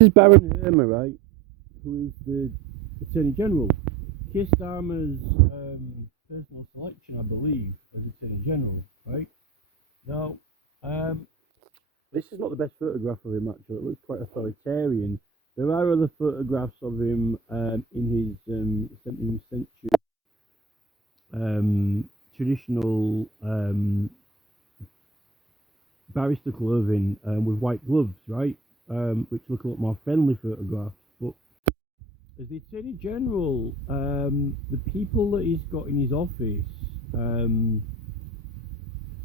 This is Baron Hermer, right? Who is the Attorney General. Keir Starmer's personal selection, I believe, as Attorney General, right? Now, this is not the best photograph of him, actually. It looks quite authoritarian. There are other photographs of him in his 17th century traditional barrister clothing with white gloves, right? Which look a lot more friendly photographs. But as the Attorney General, the people that he's got in his office, some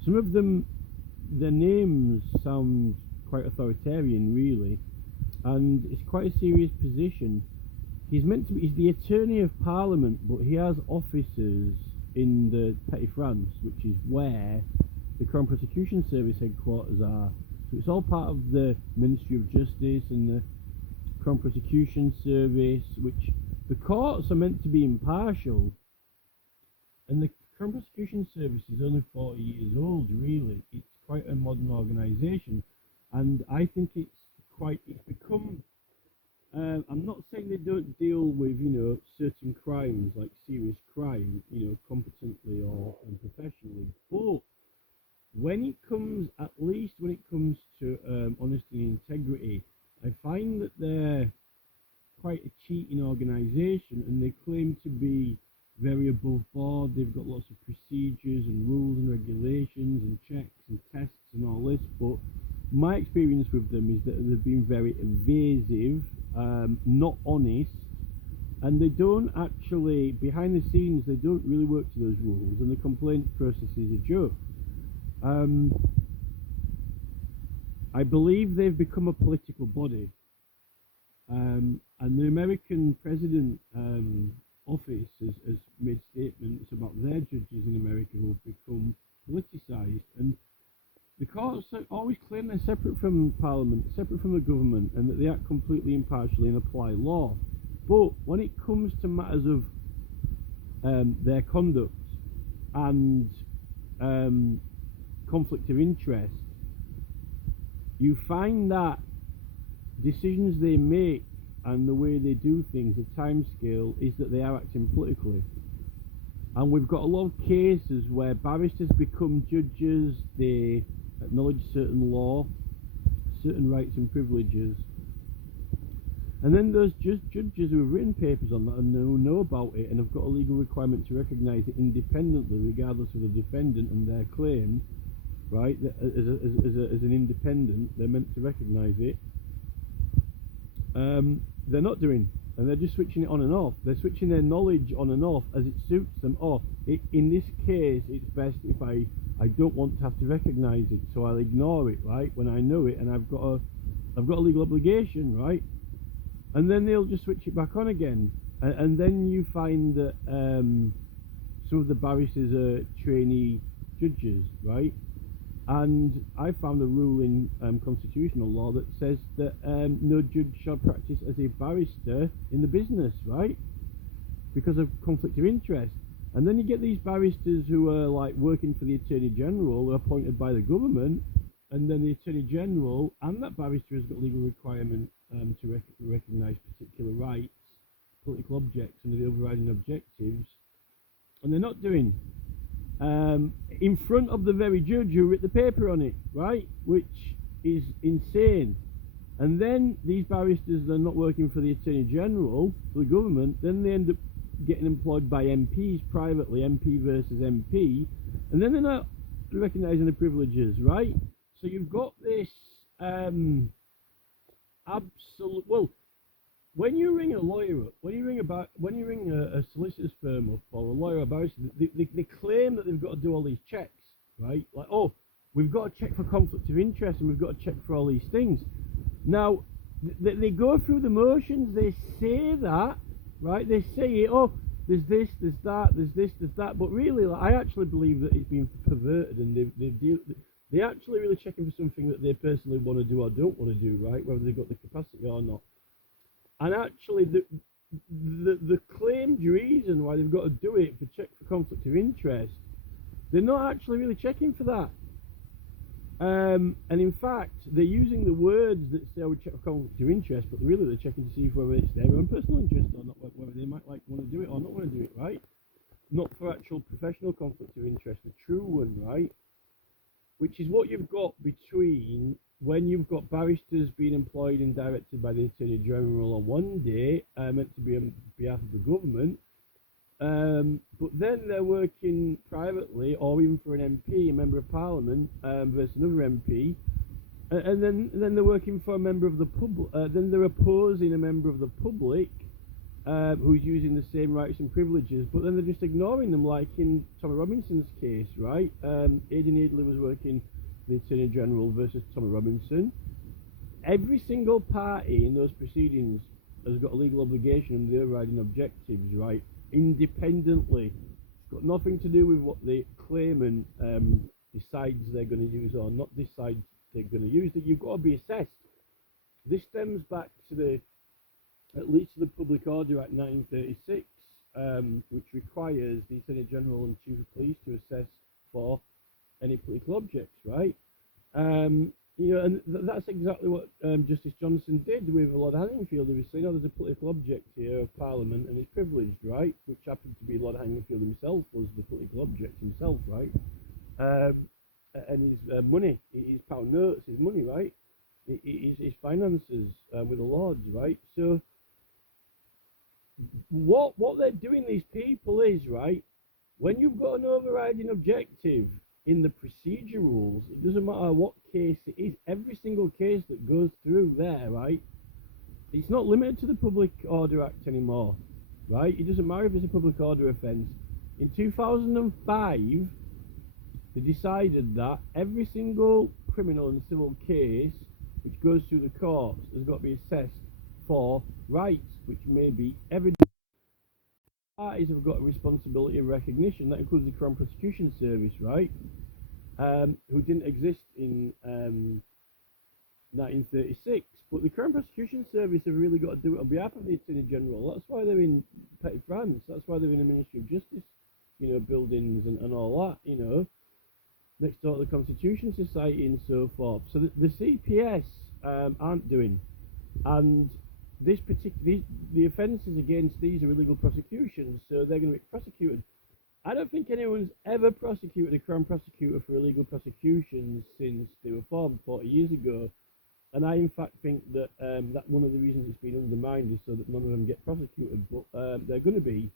of them, their names sound quite authoritarian, really, and it's quite a serious position. He's the Attorney of Parliament, but he has offices in the Petite France, which is where the Crown Prosecution Service headquarters are. So it's all part of the Ministry of Justice and the Crown Prosecution Service, which the courts are meant to be impartial, and the Crown Prosecution Service is only 40 years old, really. It's quite a modern organisation, and I think it's become, I'm not saying they don't deal with, certain crimes, like serious crime, competently or professionally, but when it comes to honesty and integrity, I find that they're quite a cheating organisation, and they claim to be very above board. They've got lots of procedures and rules and regulations and checks and tests and all this, but my experience with them is that they've been very evasive, not honest, and they don't actually, behind the scenes, they don't really work to those rules, and the complaint process is a joke. I believe they've become a political body, and the American president office has made statements about their judges in America who have become politicised, and the courts always claim they're separate from Parliament, separate from the government, and that they act completely impartially and apply law. But when it comes to matters of their conduct and conflict of interest, you find that decisions they make and the way they do things, the timescale, is that they are acting politically. And we've got a lot of cases where barristers become judges, they acknowledge certain law, certain rights and privileges, and then those judges who have written papers on that and who know about it and have got a legal requirement to recognise it independently, regardless of the defendant and their claim, right, as an independent, they're meant to recognise it. They're not doing, and they're just switching it on and off. They're switching their knowledge on and off as it suits them. In this case, it's best if I don't want to have to recognise it, so I'll ignore it, right, when I know it, and I've got a legal obligation, right? And then they'll just switch it back on again, and then you find that some of the barristers are trainee judges, right? And I found a rule in constitutional law that says that no judge shall practice as a barrister in the business, right? Because of conflict of interest. And then you get these barristers who are like working for the Attorney General, who are appointed by the government, and then the Attorney General and that barrister has got legal requirement to recognise particular rights, political objects, and the overriding objectives, and they're not doing. In front of the very judge who wrote the paper on it, right? Which is insane. And then these barristers are not working for the Attorney General, for the government, then they end up getting employed by MPs privately, MP versus MP, and then they're not recognising the privileges, right? So you've got this absolute, well, when you ring a lawyer up, when you ring a solicitor's firm up, or a lawyer or a barrister, they claim that they've got to do all these checks, right? Like, oh, we've got to check for conflict of interest, and we've got to check for all these things. Now, they go through the motions, they say that, right? They say, oh, there's this, there's that, there's this, there's that, but really, like, I actually believe that it's been perverted, and they're actually really checking for something that they personally want to do or don't want to do, right? Whether they've got the capacity or not. And actually, the claimed reason why they've got to do it, for check for conflict of interest, they're not actually really checking for that. And in fact, they're using the words that say, I would check for conflict of interest, but really they're checking to see whether it's their own personal interest or not, whether they might like want to do it or not want to do it, right? Not for actual professional conflict of interest, the true one, right? Which is what you've got between when you've got barristers being employed and directed by the Attorney General on one day, meant to be on behalf of the government, but then they're working privately or even for an MP, a member of Parliament, versus another MP, and they're working for a member of the public. Then they're opposing a member of the public who's using the same rights and privileges, but then they're just ignoring them, like in Tommy Robinson's case, right? Aidan Eadley was working the Attorney General versus Tommy Robinson. Every single party in those proceedings has got a legal obligation and the overriding objectives, right? Independently. It's got nothing to do with what the claimant decides they're going to use or not decides they're going to use. That you've got to be assessed. This stems back to at least to the Public Order Act 1936, which requires the Attorney General and Chief of Police to assess for any political objects, right? And that's exactly what Justice Johnson did with Lord Hanningfield. He was saying, there's a political object here of Parliament and it's privileged, right? Which happened to be Lord Hanningfield himself was the political object himself, right? And his money, his pound notes, his money, right? His finances with the Lords, right? So what they're doing, these people, is, right, when you've got an overriding objective in the procedure rules, it doesn't matter what case it is, every single case that goes through there, right, it's not limited to the Public Order Act anymore, right? It doesn't matter if it's a public order offence. In 2005, they decided that every single criminal and civil case which goes through the courts has got to be assessed for rights, which may be evident. Parties have got a responsibility of recognition. That includes the Crown Prosecution Service, right? Who didn't exist in 1936. But the Crown Prosecution Service have really got to do it on behalf of the Attorney General. That's why they're in Petty France. That's why they're in the Ministry of Justice, buildings and all that, next door to the Constitution Society and so forth. So the CPS aren't doing. And the offences against these are illegal prosecutions, so they're going to be prosecuted. I don't think anyone's ever prosecuted a Crown prosecutor for illegal prosecutions since they were formed 40 years ago. And I, in fact, think that that one of the reasons it's been undermined is so that none of them get prosecuted. But they're going to be.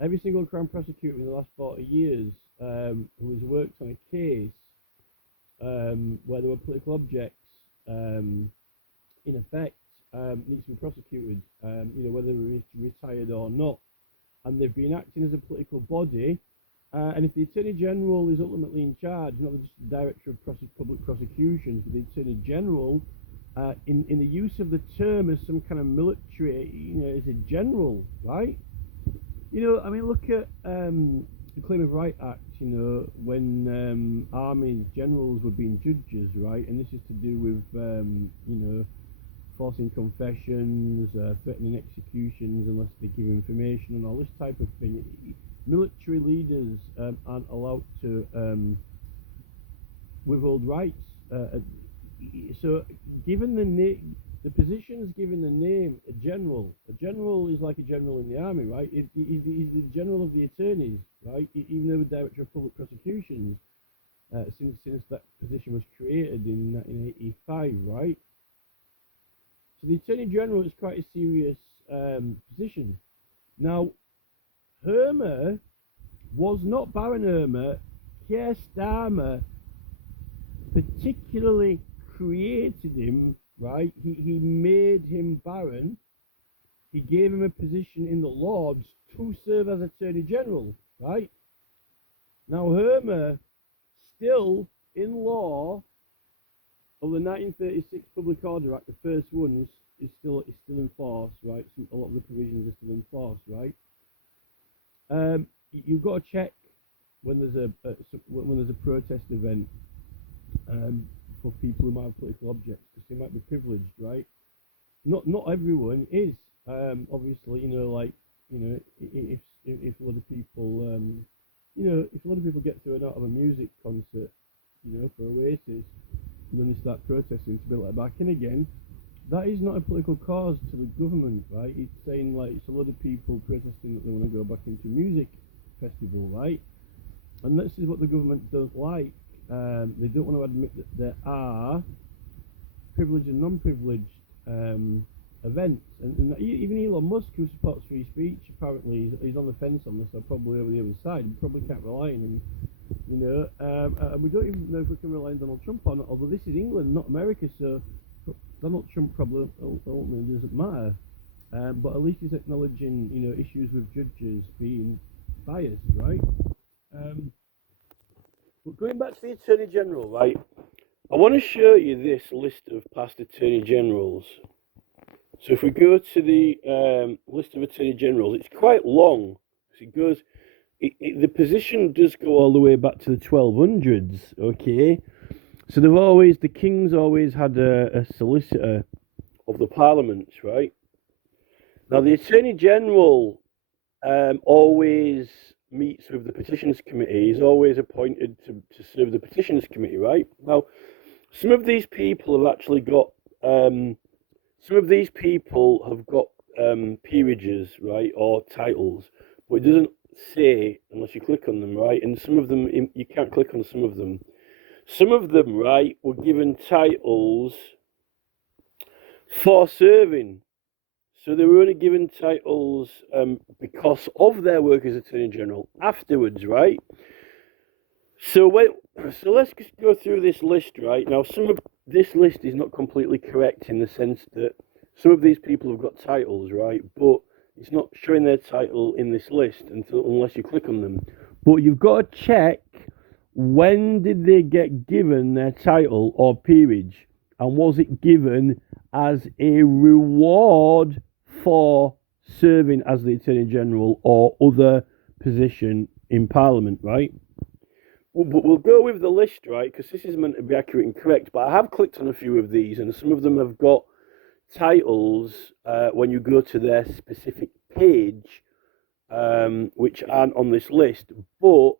Every single Crown prosecutor in the last 40 years who has worked on a case where there were political objects, in effect, needs to be prosecuted, whether it's retired or not. And they've been acting as a political body. And if the Attorney General is ultimately in charge, not just the Director of Public Prosecutions, but the Attorney General, in the use of the term as some kind of military, as a general, right? Look at the Claim of Right Act, when army generals were being judges, right? And this is to do with, forcing confessions, threatening executions unless they give information and all this type of thing. Military leaders aren't allowed to withhold rights. So given the positions given the name a general is like a general in the army, right? He's the general of the attorneys, right? Even though the Director of Public Prosecutions, since that position was created in 1985, right? So the Attorney General is quite a serious position. Now, Hermer was not Baron Hermer. Keir Starmer particularly created him, right? He made him Baron. He gave him a position in the Lords to serve as Attorney General, right? Now, Hermer, still in law, of the 1936 Public Order Act, the first one is still in force, right? A lot of the provisions are still in force, right? You've got to check when there's a protest event for people who might have political objects, because they might be privileged, right? Not everyone is. Obviously, if a lot of people, if a lot of people get thrown out of a music concert, for Oasis, and then they start protesting to be let back in again. That is not a political cause to the government, right? It's saying like it's a lot of people protesting that they want to go back into music festival, right? And this is what the government don't like. They don't want to admit that there are privileged and non-privileged events. And even Elon Musk, who supports free speech, apparently he's on the fence on this, or probably over the other side. We probably can't rely on him, you know. And we don't even know if we can rely on Donald Trump or not, although this is England, not America, so Donald Trump probably ultimately doesn't matter. But at least he's acknowledging, you know, issues with judges being biased, right? But going back to the Attorney General, right? I want to show you this list of past Attorney Generals. So if we go to the list of Attorney Generals, it's quite long. It goes, the position does go all the way back to the 1200s, okay? So the King's always had a solicitor of the parliaments, right? Now the Attorney General always meets with the Petitions Committee. He's always appointed to serve the Petitions Committee, right? Now, some of these people have actually got peerages, right, or titles, but it doesn't say unless you click on them, right? And some of them you can't click on some of them. Some of them, right, were given titles for serving. So they were only given titles because of their work as Attorney General afterwards, right? So let's just go through this list, right? Now, some of this list is not completely correct in the sense that some of these people have got titles, right? But it's not showing their title in this list unless you click on them. But you've got to check when did they get given their title or peerage, and was it given as a reward for serving as the Attorney General or other position in Parliament, right? But we'll go with the list, right, because this is meant to be accurate and correct, but I have clicked on a few of these, and some of them have got titles when you go to their specific page, which aren't on this list, but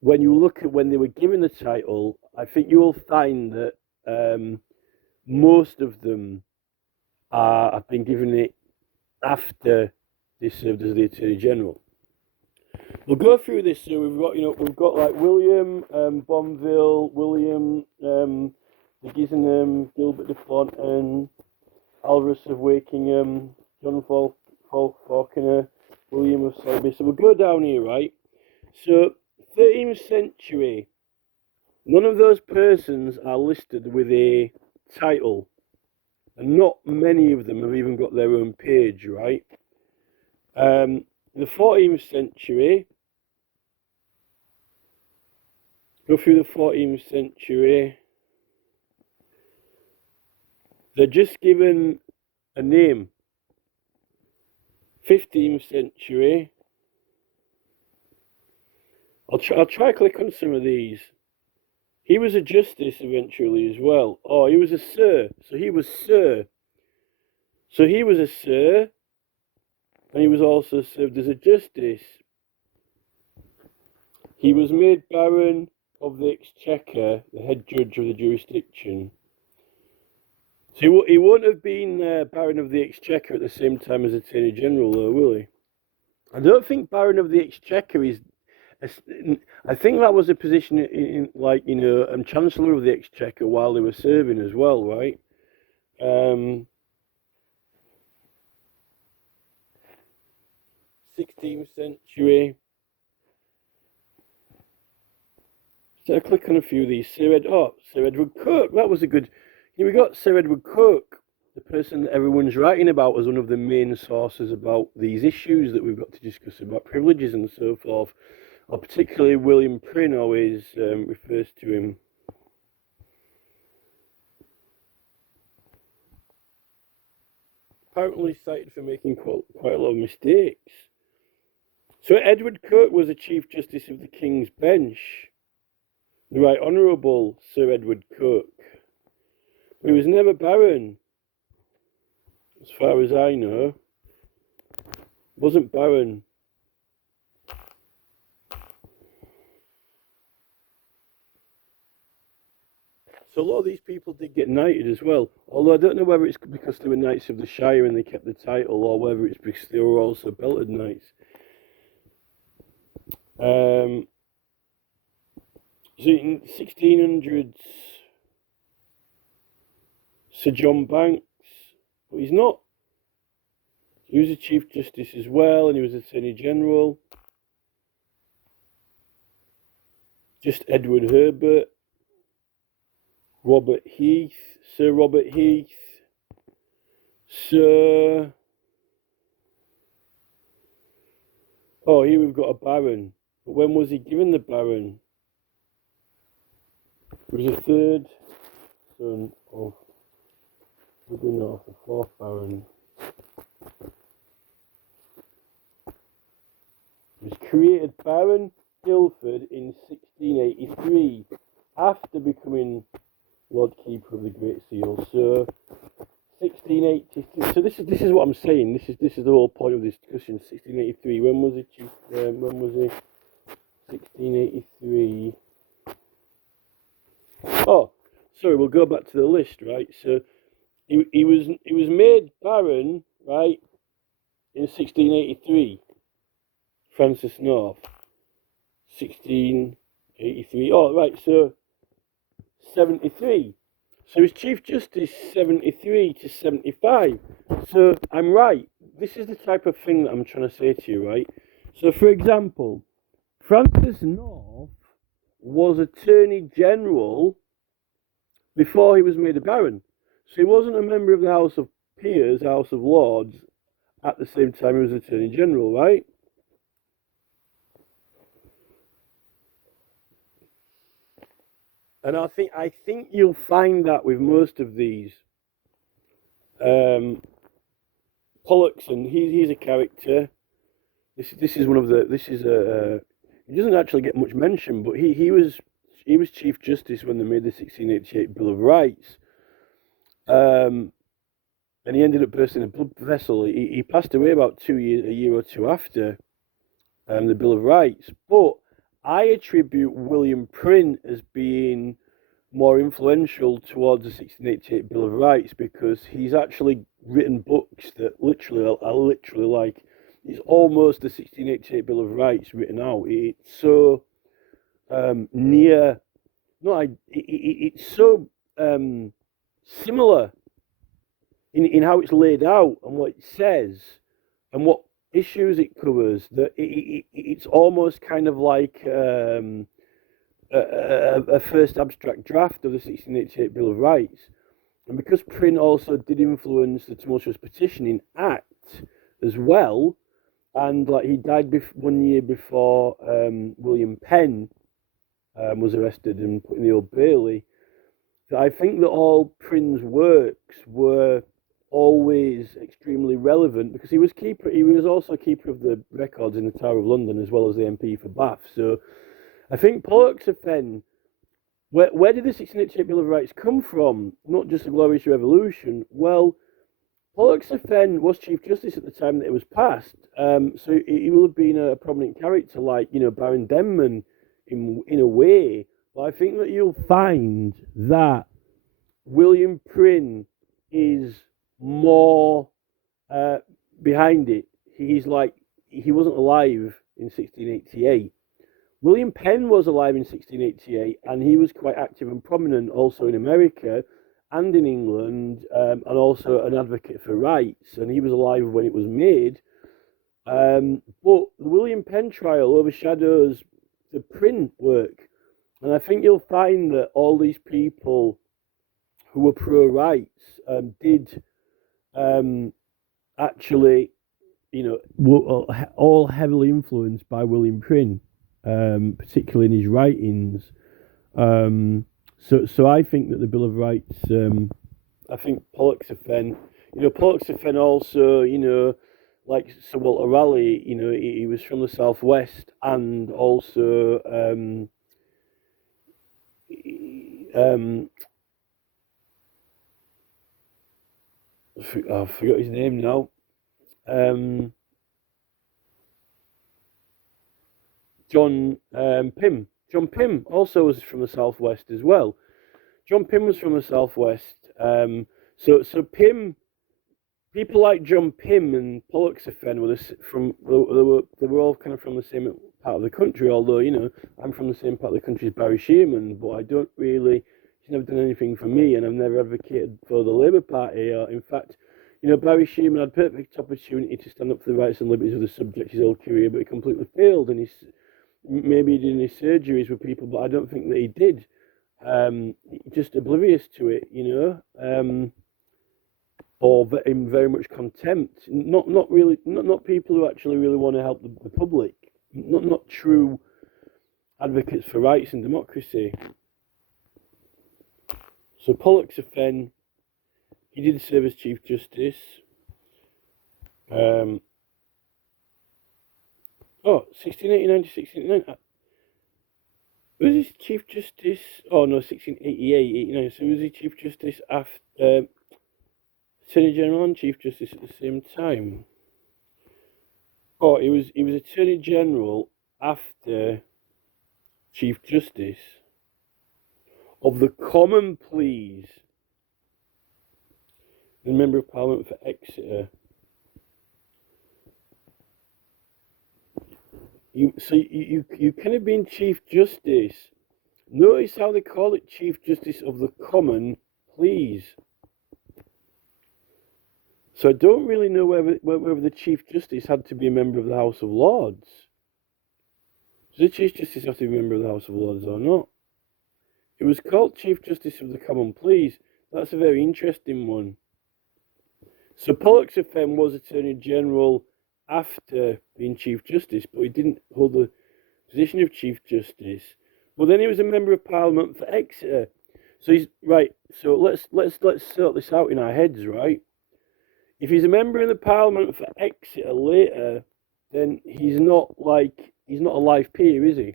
when you look at when they were given the title, I think you will find that most of them have been given it after they served as the Attorney General. We'll go through this. So we've got like William Bonville, William de Gizzenham, Gilbert de Fontaine, Alvarez of Wakingham, John Falconer, William of Selby. So we'll go down here, right? So 13th century, none of those persons are listed with a title, and not many of them have even got their own page, right? The 14th century, go through the 14th century, they're just given a name. 15th century, I'll try to click on some of these. He was a justice eventually as well. Oh, he was a sir. So he was sir. So he was a sir, and he was also served as a justice. He was made Baron of the Exchequer, the head judge of the jurisdiction. So he won't have been Baron of the Exchequer at the same time as Attorney General, though, will he? I don't think Baron of the Exchequer is... I think that was a position in like, you know, Chancellor of the Exchequer while they were serving as well, right? 16th century. So I click on a few of these. Sir Edward Coke. That was a good... Here we got Sir Edward Coke, the person that everyone's writing about as one of the main sources about these issues that we've got to discuss about privileges and so forth. Or particularly William Prynne always refers to him. Apparently cited for making quite a lot of mistakes. So Edward Coke was a Chief Justice of the King's Bench. The Right Honourable Sir Edward Coke. He was never Baron, as far as I know. Wasn't Baron. So a lot of these people did get knighted as well. Although I don't know whether it's because they were Knights of the Shire and they kept the title, or whether it's because they were also belted knights. So in 1600s, Sir John Banks, but he's not. He was a Chief Justice as well, and he was Attorney General. Just Edward Herbert, Robert Heath, Sir Robert Heath, Sir... Oh, here we've got a Baron. But when was he given the Baron? He was a third son of Wiganor, the fourth Baron. He was created Baron Guildford in 1683 after becoming Lord Keeper of the Great Seal. So 1683. So this is what I'm saying. This is the whole point of this discussion. 1683. When was it? When was it? 1683. Oh, sorry. We'll go back to the list, right? So he was made Baron, right, in 1683. Francis North. 1683. Oh, right. So 73. So he was Chief Justice 73 to 75. So I'm right. This is the type of thing that I'm trying to say to you, right? So, for example, Francis North was Attorney General before he was made a Baron. So he wasn't a member of the House of Peers, House of Lords, at the same time he was Attorney General, right? And I think you'll find that with most of these. Pollockson, he's a character. This is one of the. This is a. He doesn't actually get much mention, but he was Chief Justice when they made the 1688 Bill of Rights. And he ended up bursting a blood vessel. He passed away about a year or two after the Bill of Rights. But I attribute William Prynne as being more influential towards the 1688 Bill of Rights because he's actually written books that are literally like, it's almost the 1688 Bill of Rights written out. It's so it's so similar in how it's laid out and what it says and what issues it covers, that it's almost kind of like a first abstract draft of the 1688 Bill of Rights. And because Prynne also did influence the Tumultuous Petitioning Act as well, and like he died 1 year before William Penn was arrested and put in the Old Bailey, I think that all Prynne's works were always extremely relevant because he was also keeper of the records in the Tower of London as well as the MP for Bath. So I think Pollockson, where did the 1688 Bill of Rights come from? Not just the Glorious Revolution. Well, Pollockson was Chief Justice at the time that it was passed, so he will have been a prominent character, like Baron Denman in a way. But I think that you'll find that William Prynne is more behind it. He wasn't alive in 1688. William Penn was alive in 1688, and he was quite active and prominent also in America and in England, and also an advocate for rights, and he was alive when it was made. But the William Penn trial overshadows the Prynne work, and I think you'll find that all these people who were pro-rights did actually, were all heavily influenced by William Prynne, particularly in his writings. So I think that the Bill of Rights, I think Pollockson also, like Sir Walter Raleigh, he was from the southwest, and also I forgot his name now. John Pym also was from the southwest as well. John Pym was from the southwest. So Pym, people like John Pym and Pollocksafen were they were all kind of from the same part of the country. Although I'm from the same part of the country as Barry Shearman, but I don't really. He's never done anything for me, and I've never advocated for the Labour Party. Or in fact, Barry Shearman had perfect opportunity to stand up for the rights and liberties of the subject his whole career, but he completely failed. And maybe he did his surgeries with people, but I don't think that he did. Just oblivious to it, or in very much contempt. Not really, not people who actually really want to help the public. Not true advocates for rights and democracy. So Pollocksafen, he did serve as Chief Justice. 1689 to 1689. Was he Chief Justice? Oh no, 1688, 89. So was he Chief Justice after Attorney General and Chief Justice at the same time? Oh, he was Attorney General after Chief Justice of the Common Pleas, the Member of Parliament for Exeter. You kind of been Chief Justice. Notice how they call it Chief Justice of the Common Pleas. So I don't really know whether the Chief Justice had to be a member of the House of Lords. Does the Chief Justice have to be a member of the House of Lords or not? It was called Chief Justice of the Common Pleas. That's a very interesting one. So Pollocksafen was Attorney General after being Chief Justice, but he didn't hold the position of Chief Justice. Well, then he was a Member of Parliament for Exeter. So he's right. So let's sort this out in our heads, right? If he's a member of the Parliament for Exeter later, then he's not a life peer, is he?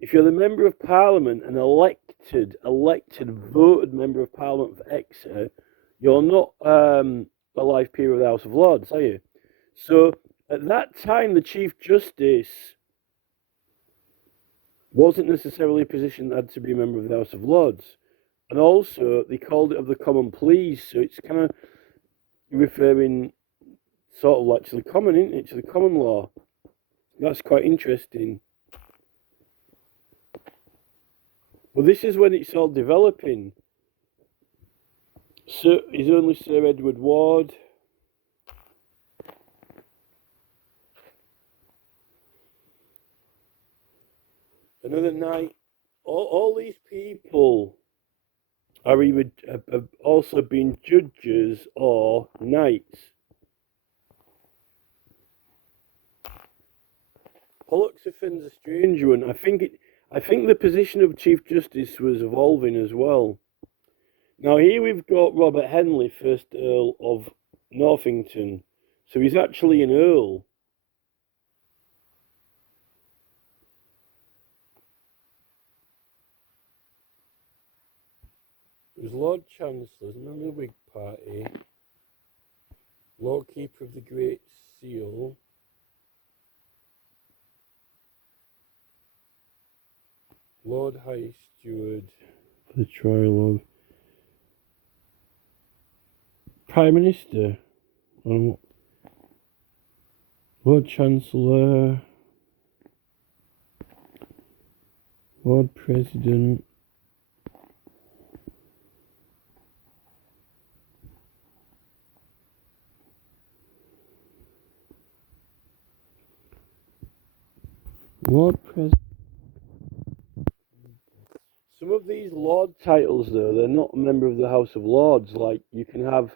If you're the Member of Parliament, an elected, voted Member of Parliament for Exeter, you're not a life peer of the House of Lords, are you? So at that time, the Chief Justice wasn't necessarily a position that had to be a member of the House of Lords. And also, they called it of the Common Pleas, so it's kind of referring sort of like to the common, isn't it? To the common law. That's quite interesting. Well, this is when it's all developing. So, is only Sir Edward Ward. Another night. All these people are either have also been judges or knights. Pollocksafen's a strange one. I think the position of Chief Justice was evolving as well. Now here we've got Robert Henley, first Earl of Northington. So he's actually an Earl. It was Lord Chancellor, remember the Whig Party, Lord Keeper of the Great Seal, Lord High Steward for the trial of Prime Minister, Lord Chancellor, Lord President, Lord President. Some of these Lord titles, though, they're not a member of the House of Lords. Like, you can have,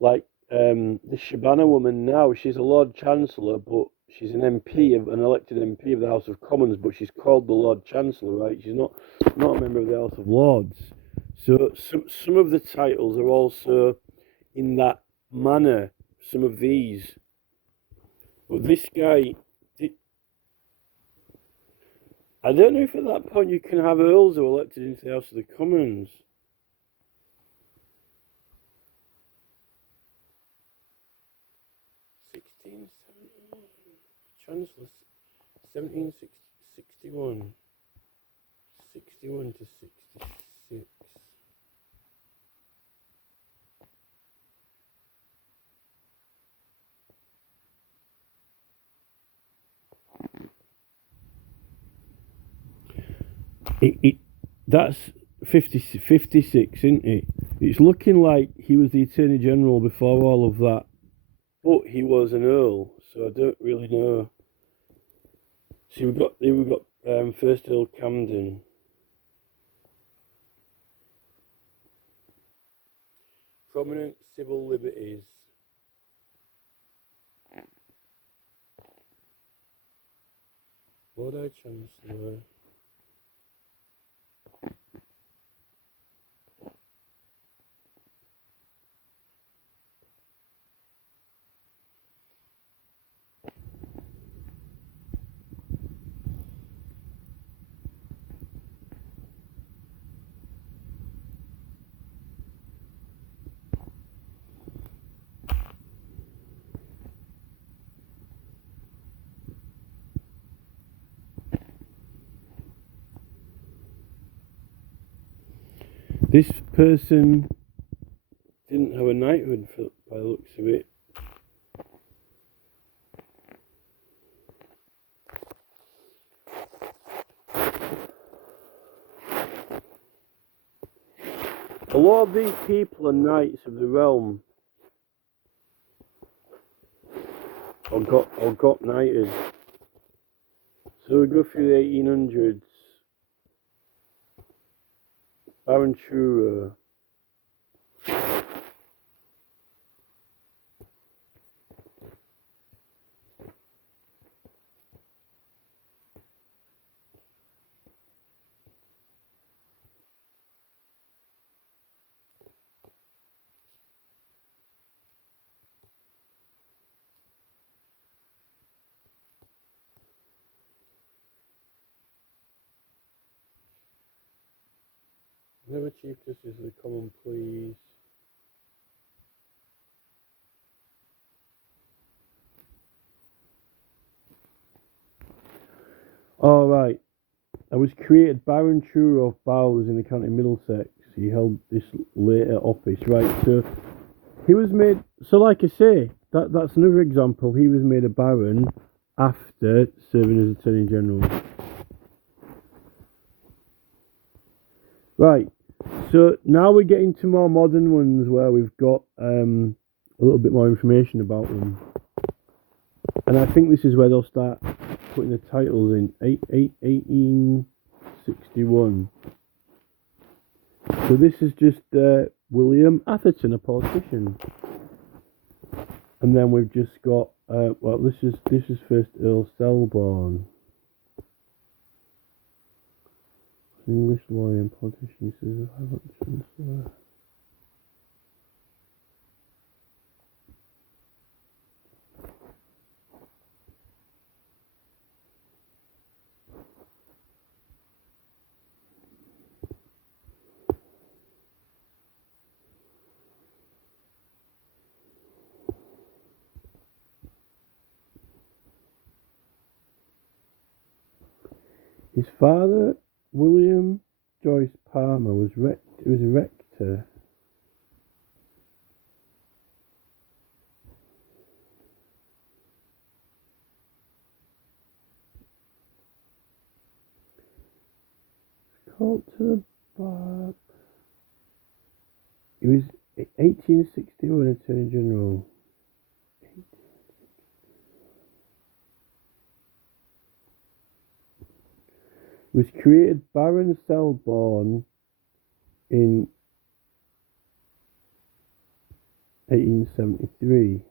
like, the Shabana woman now, she's a Lord Chancellor, but she's an MP, an elected MP of the House of Commons, but she's called the Lord Chancellor, right? She's not a member of the House of Lords. So some of the titles are also in that manner, some of these. But this guy, I don't know if at that point you can have earls who are elected into the House of the Commons. Chancellor, 1761. 61 to 66. It that's 56, isn't it? It's looking like he was the Attorney General before all of that, but he was an Earl, so I don't really know. See, we've got first Earl Camden, prominent civil liberties. Lord High Chancellor. This person didn't have a knighthood by the looks of it. A lot of these people are knights of the realm, or got knighted. So we go through the 1800s. Baron Truro. Never Chief Justice of the Common Pleas. All right. I was created Baron Truro of Bowes in the County of Middlesex. He held this later office, right? So he was made. So, like I say, that's another example. He was made a baron after serving as Attorney General. Right. So now we're getting to more modern ones where we've got a little bit more information about them, and I think this is where they'll start putting the titles in. 1861. So this is just William Atherton, a politician, and then we've just got well, this is first Earl Selborne, English lawyer and politician. He says, his father, William Joyce Palmer, was a rector. Called to the bar. He was 1861 Attorney General. He was created Baron Selborne in 1873.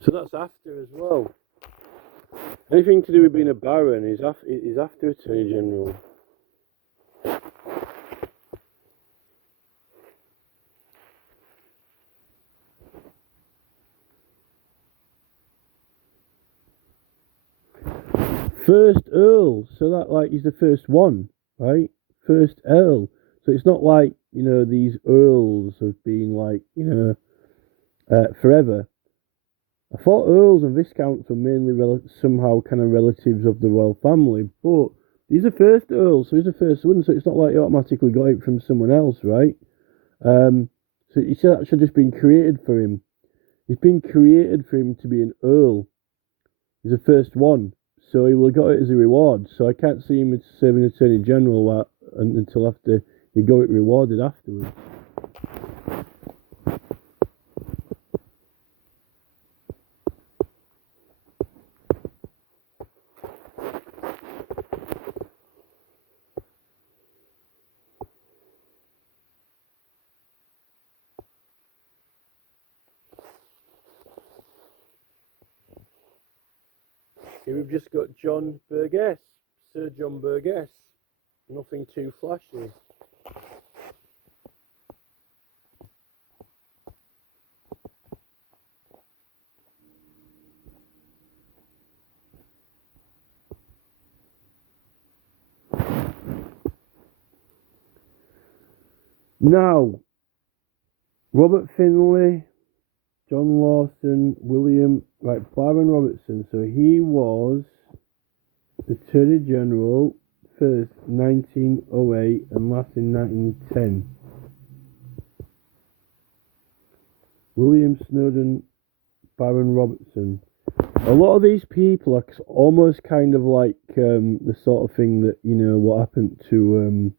So that's after as well. Anything to do with being a baron is after Attorney General. First Earl, so that like he's the first one, right? First Earl. So it's not like, you know, these earls have been like, you know, forever. I thought earls and viscounts were mainly somehow kind of relatives of the royal family, but he's the first earl, so he's the first one, so it's not like he automatically got it from someone else, right? So it's actually just been created for him. It's been created for him to be an earl. He's the first one, so he will have got it as a reward. So I can't see him serving attorney general until after he got it rewarded afterwards. Here we've just got John Burgess, Sir John Burgess. Nothing too flashy. Now, Robert Finlay, John Lawson, William, right, Baron Robertson. So he was Attorney General first 1908 and last in 1910. William Snowden, Baron Robertson. A lot of these people are almost kind of like the sort of thing that, you know, what happened to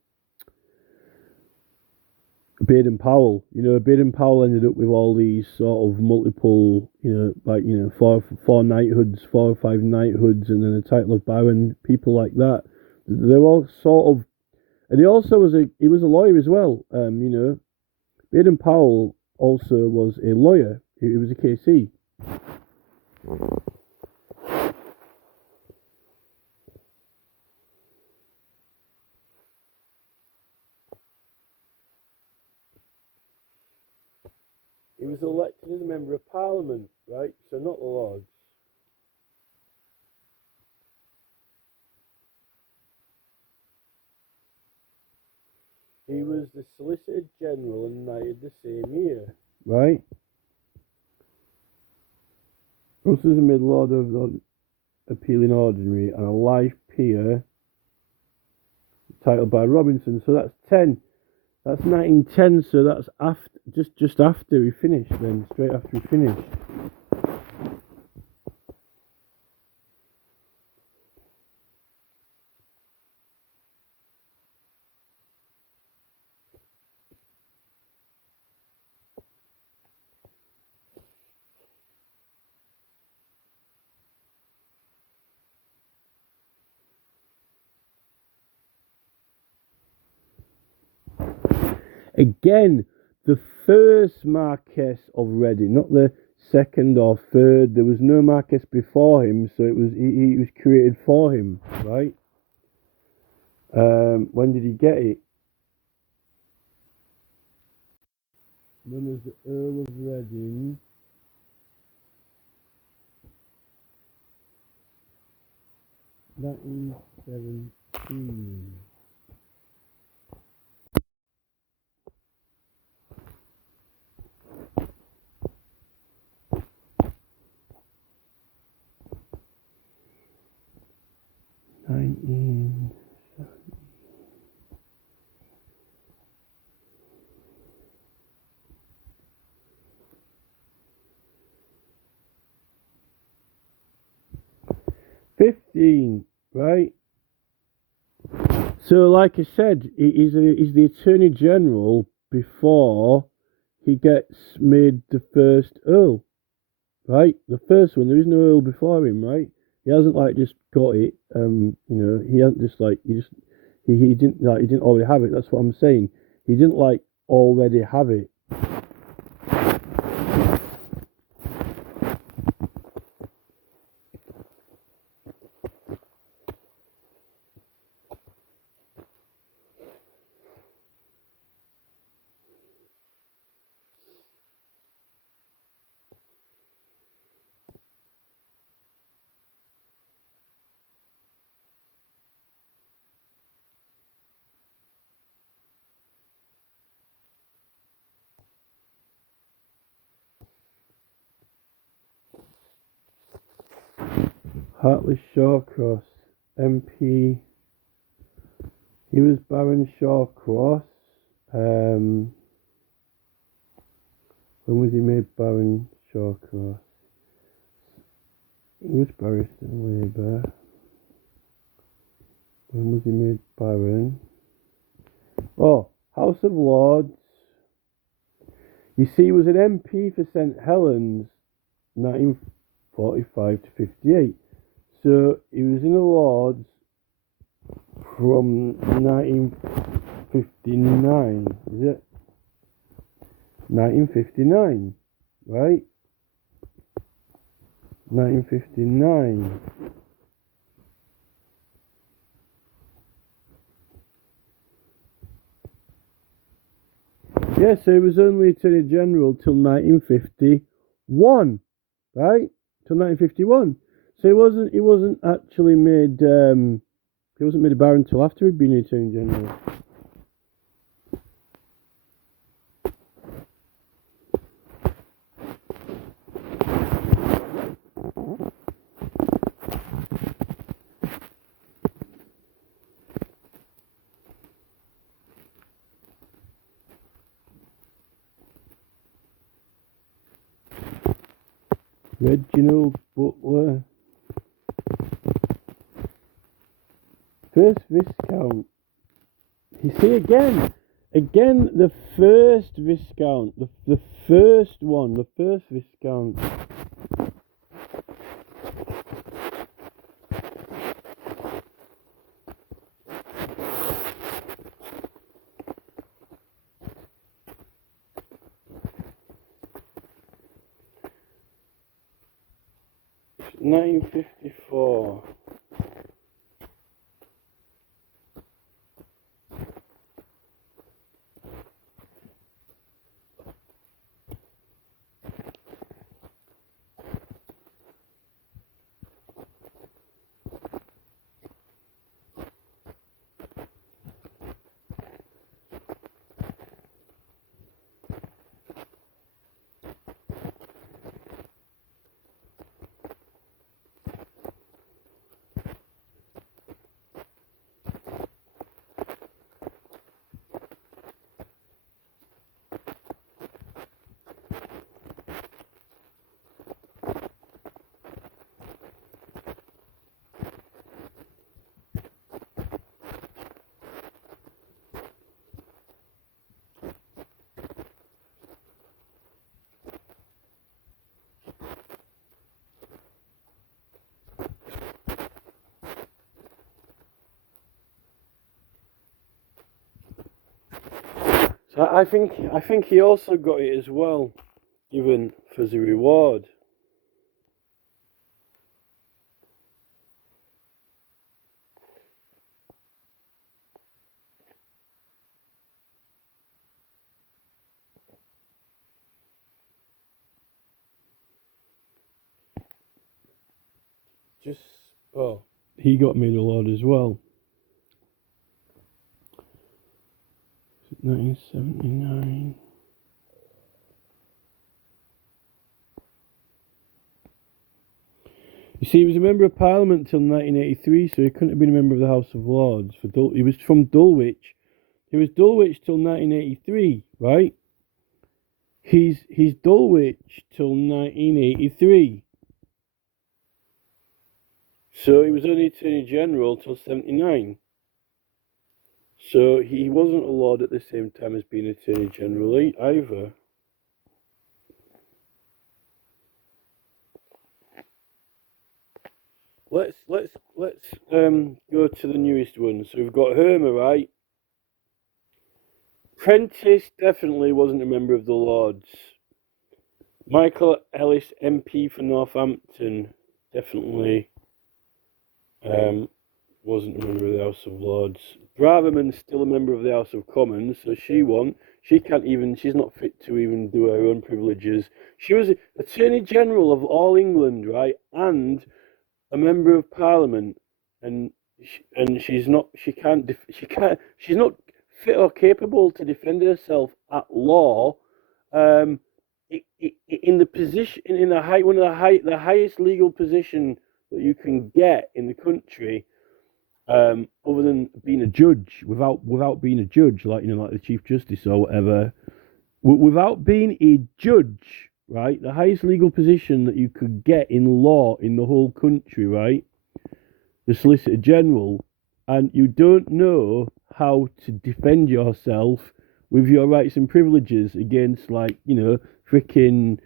Baden-Powell. You know, Baden-Powell ended up with all these sort of multiple, you know, like, you know, four knighthoods, 4 or 5 knighthoods, and then the title of Baron, people like that. They're all sort of, and he also was he was a lawyer as well. You know, Baden-Powell also was a lawyer. He was a KC. He was elected as a member of Parliament, right? So not the Lords. He was the Solicitor General and knighted the same year, right? Also as a Middle Order of the Appealing Ordinary and a Life Peer, titled by Robinson. So that's 10. That's 1910. So that's after, just after we finished. Then straight after we finished. Again, the first Marquess of Reading, not the second or third. There was no Marquess before him, so it was he was created for him, right? When did he get it? Known as the Earl of Reading. 1917. $15, right? So, like I said, he's the Attorney General before he gets made the first Earl, right? The first one, there is no Earl before him, right? He hasn't like just got it. You know, he hasn't just like he didn't like he didn't already have it. That's what I'm saying. He didn't like already have it. Hartley Shawcross, MP. He was Baron Shawcross. When was he made Baron Shawcross? He was barrister in Labour. When was he made Baron? Oh, House of Lords. You see, he was an MP for St Helens, 1945 to 58. So he was in the Lords from 1959, is it? 1959, right? 1959. Yeah, so he was only Attorney General till 1951, right? Till 1951. So he wasn't actually made he wasn't made a baron until after he'd been Attorney General. Reginald Butler. First Viscount. You see again the first Viscount, the first one, the first Viscount. It's 1954. So I think he also got it as well, given as a reward. He got made a lord as well. 1979. You see, he was a member of Parliament until 1983, so he couldn't have been a member of the House of Lords. He was from Dulwich. He was Dulwich till 1983, right? He's Dulwich till 1983. So he was only Attorney General till 79. So he wasn't a Lord at the same time as being Attorney General either. Let's go to the newest one. So we've got Hermer, right? Prentice definitely wasn't a member of the Lords. Michael Ellis, MP for Northampton, definitely wasn't a member of the House of Lords. Braverman's still a member of the House of Commons, so she won. She's not fit to even do her own privileges. She was Attorney General of all England, right, and a member of Parliament, and she's not fit or capable to defend herself at law. In the position, in the highest legal position that you can get in the country, other than being a judge, without being a judge, like like the Chief Justice or whatever, without being a judge, right? The highest legal position that you could get in law in the whole country, right? The Solicitor General, and you don't know how to defend yourself with your rights and privileges against, like, freaking,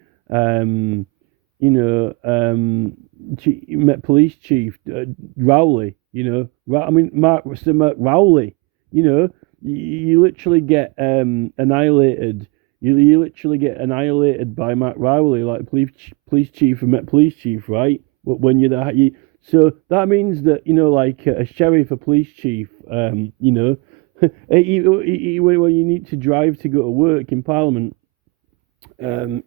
Met Police Chief Rowley, I mean, Sir Mark Rowley, you literally get annihilated. You literally get annihilated by Mark Rowley, like police chief and Met Police Chief, right? But when you're that, so that means that like a sheriff, a police chief, when you need to drive to go to work in Parliament, um,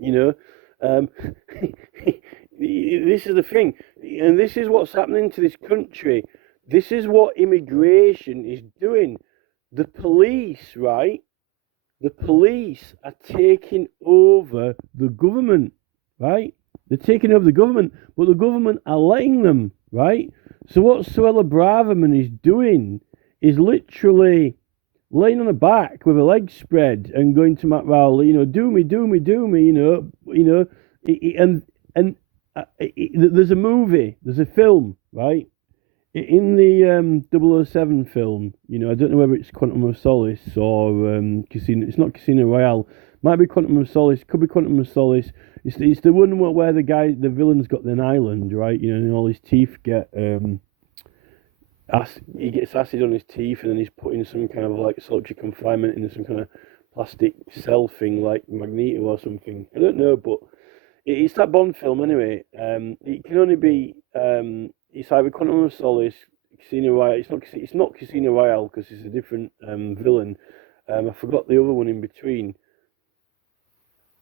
this is the thing, and this is what's happening to this country. This is what immigration is doing. The police, right? The police are taking over the government, right? They're taking over the government, but the government are letting them, right? So what Suella Braverman is doing is literally laying on her back with her legs spread and going to Matt Rowley, do me, there's a movie, there's a film, right? In the 007 film, I don't know whether it's Quantum of Solace or Casino. It's not Casino Royale. Might be Quantum of Solace. Could be Quantum of Solace. It's the one where the villain's got an island, right? And all his teeth get he gets acid on his teeth, and then he's put in some kind of like solitary confinement in some kind of plastic cell thing like Magneto or something. I don't know, but it's that Bond film anyway. It can only be it's either Quantum of Solace, Casino Royale. It's not Casino Royale because it's a different villain. I forgot the other one in between.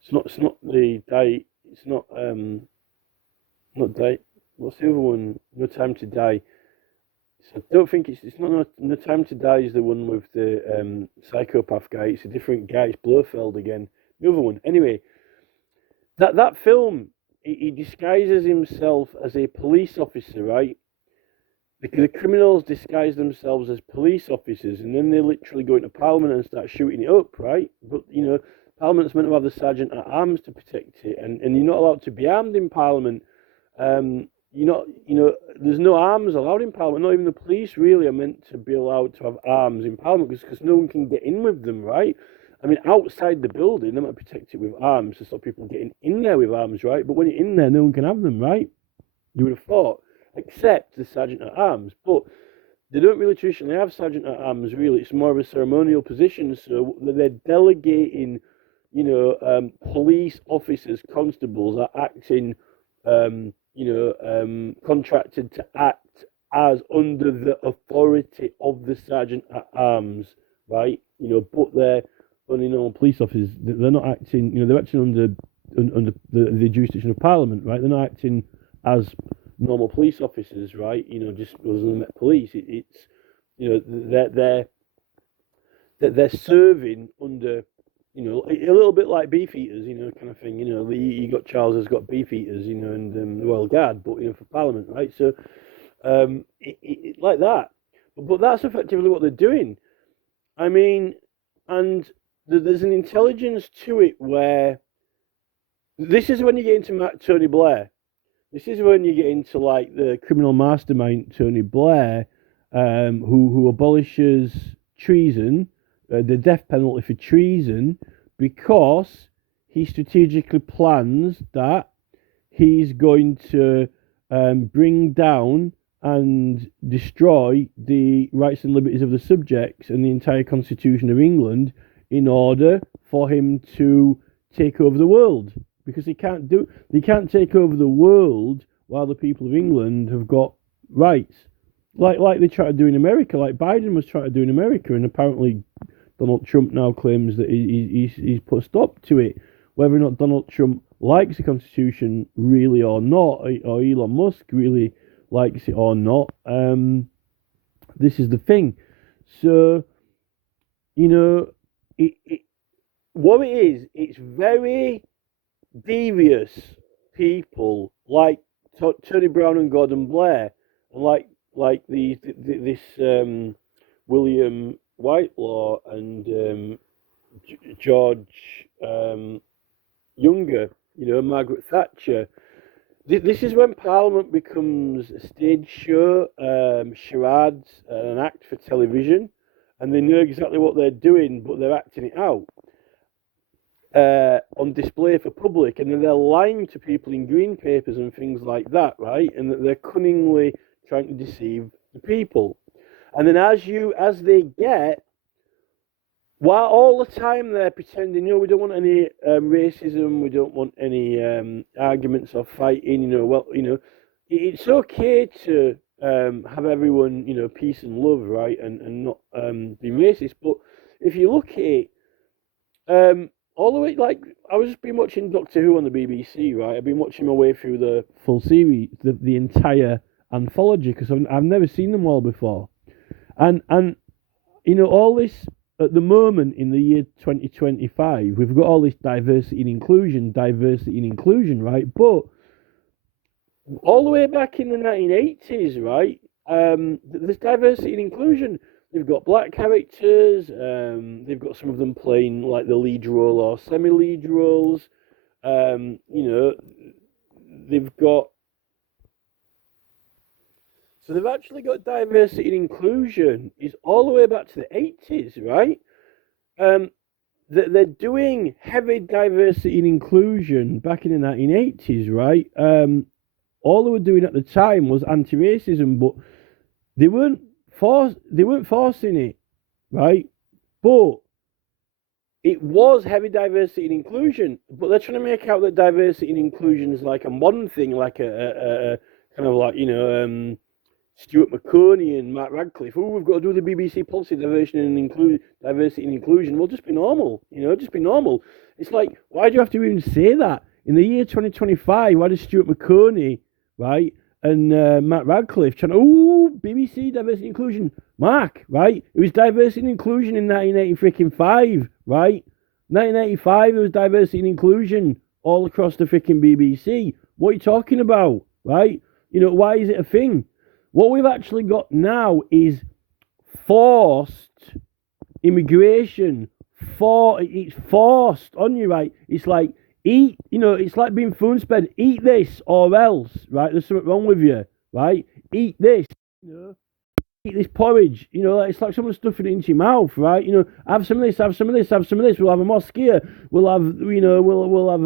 It's not the die. It's not die. What's the other one? No Time to Die. So I don't think it's not no Time to Die is the one with the psychopath guy. It's a different guy. It's Blofeld again. The other one. Anyway, that film, he disguises himself as a police officer, right? The criminals disguise themselves as police officers, and then they literally go into Parliament and start shooting it up, right? But Parliament's meant to have the sergeant at arms to protect it, and you're not allowed to be armed in Parliament. There's no arms allowed in Parliament. Not even the police really are meant to be allowed to have arms in Parliament because no one can get in with them, right? I mean, outside the building, they might protect it with arms to stop people getting in there with arms, right? But when you're in there, no one can have them, right? You would have thought, except the sergeant at arms. But they don't really traditionally have sergeant at arms, really. It's more of a ceremonial position, so they're delegating, police officers, constables are acting, contracted to act as under the authority of the sergeant at arms, right? But they're only normal police officers. They're not acting. They're acting under the jurisdiction of Parliament, right? They're not acting as normal police officers, right? Just as the Met Police. It's they're serving under. A little bit like Beefeaters, kind of thing. You got Charles has got Beefeaters, and the Royal Guard, but for Parliament, right? So, like that. But that's effectively what they're doing. I mean, and there's an intelligence to it where this is when you get into Tony Blair. This is when you get into like the criminal mastermind Tony Blair, who abolishes treason. The death penalty for treason because he strategically plans that he's going to bring down and destroy the rights and liberties of the subjects and the entire constitution of England in order for him to take over the world, because they can't take over the world while the people of England have got rights, like they try to do in America, like Biden was trying to do in America, and apparently Donald Trump now claims that he's put a stop to it. Whether or not Donald Trump likes the Constitution really or not, or Elon Musk really likes it or not, this is the thing. So, what it is, it's very devious people like Tony Brown and Gordon Blair, and this William Whitelaw and George Younger, Margaret Thatcher. This is when Parliament becomes a stage show, charades, an act for television, and they know exactly what they're doing, but they're acting it out on display for public, and then they're lying to people in green papers and things like that, right? And that they're cunningly trying to deceive the people. And then as they get, while all the time they're pretending, we don't want any racism, we don't want any arguments or fighting, it's okay to have everyone, peace and love, right, and not be racist. But if you look at all the way, like, I was just been watching Doctor Who on the BBC, right? I've been watching my way through the full series, the entire anthology, because I've never seen them all before. And all this, at the moment in the year 2025, we've got all this diversity and inclusion, right? But all the way back in the 1980s, right, there's diversity and inclusion. They've got black characters, they've got some of them playing like the lead role or semi-lead roles, they've got... So they've actually got diversity and inclusion is all the way back to the 80s, right? They're doing heavy diversity and inclusion back in the 1980s, right? All they were doing at the time was anti-racism, but they weren't forcing it, right? But it was heavy diversity and inclusion, but they're trying to make out that diversity and inclusion is like a modern thing, like a kind of like, Stuart McConey and Mark Radcliffe. We've got to do the BBC policy diversity and inclusion. Well, just be normal, just be normal. It's like, why do you have to even say that? In the year 2025, why does Stuart McConey, right, and Mark Radcliffe trying to, BBC diversity and inclusion. Mark, right, it was diversity and inclusion in 1985, right? 1985, it was diversity and inclusion all across the freaking BBC. What are you talking about, right? Why is it a thing? What we've actually got now is forced immigration. It's forced on you, right? It's like, eat, it's like being spoon-fed. Eat this or else, right? There's something wrong with you, right? Eat this, eat this porridge. It's like someone stuffing it into your mouth, right? Have some of this, have some of this, have some of this. We'll have a mosque here. We'll have, we'll have,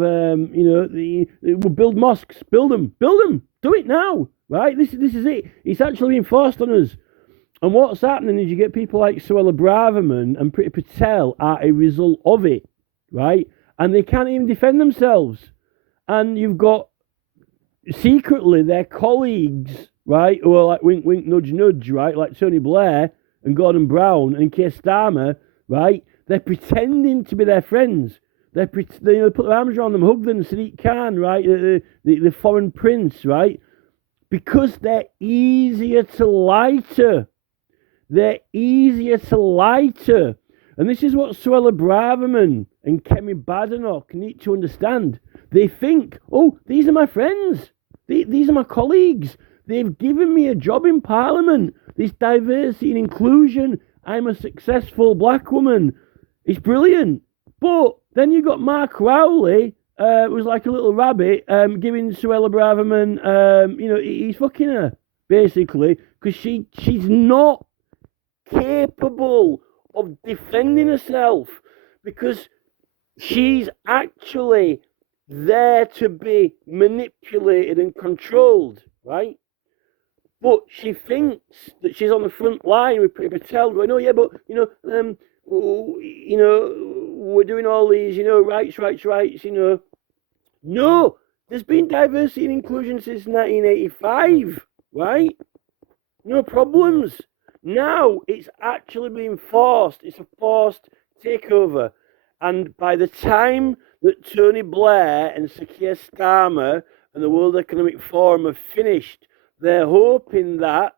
we'll build mosques. Build them. Do it now. Right, this is it. It's actually being forced on us. And what's happening is you get people like Suella Braverman and Priti Patel are a result of it, right? And they can't even defend themselves. And you've got secretly their colleagues, right, who are like wink, wink, nudge, nudge, right, like Tony Blair and Gordon Brown and Keir Starmer, right? They're pretending to be their friends. They put their arms around them, hug them, Sadiq Khan, right, the foreign prince, right? Because they're easier to lie to. They're easier to lie to. And this is what Suella Braverman and Kemi Badenoch need to understand. They think, these are my friends. These are my colleagues. They've given me a job in Parliament. This diversity and inclusion. I'm a successful black woman. It's brilliant. But then you got Mark Rowley, was like a little rabbit, giving Suella Braverman, he's fucking her, basically, because she's not capable of defending herself, because she's actually there to be manipulated and controlled, right? But she thinks that she's on the front line with Priti Patel, going, we're doing all these, rights, No, there's been diversity and inclusion since 1985, right? No problems. Now it's actually being forced. It's a forced takeover. And by the time that Tony Blair and Sir Keir Starmer and the World Economic Forum have finished, they're hoping that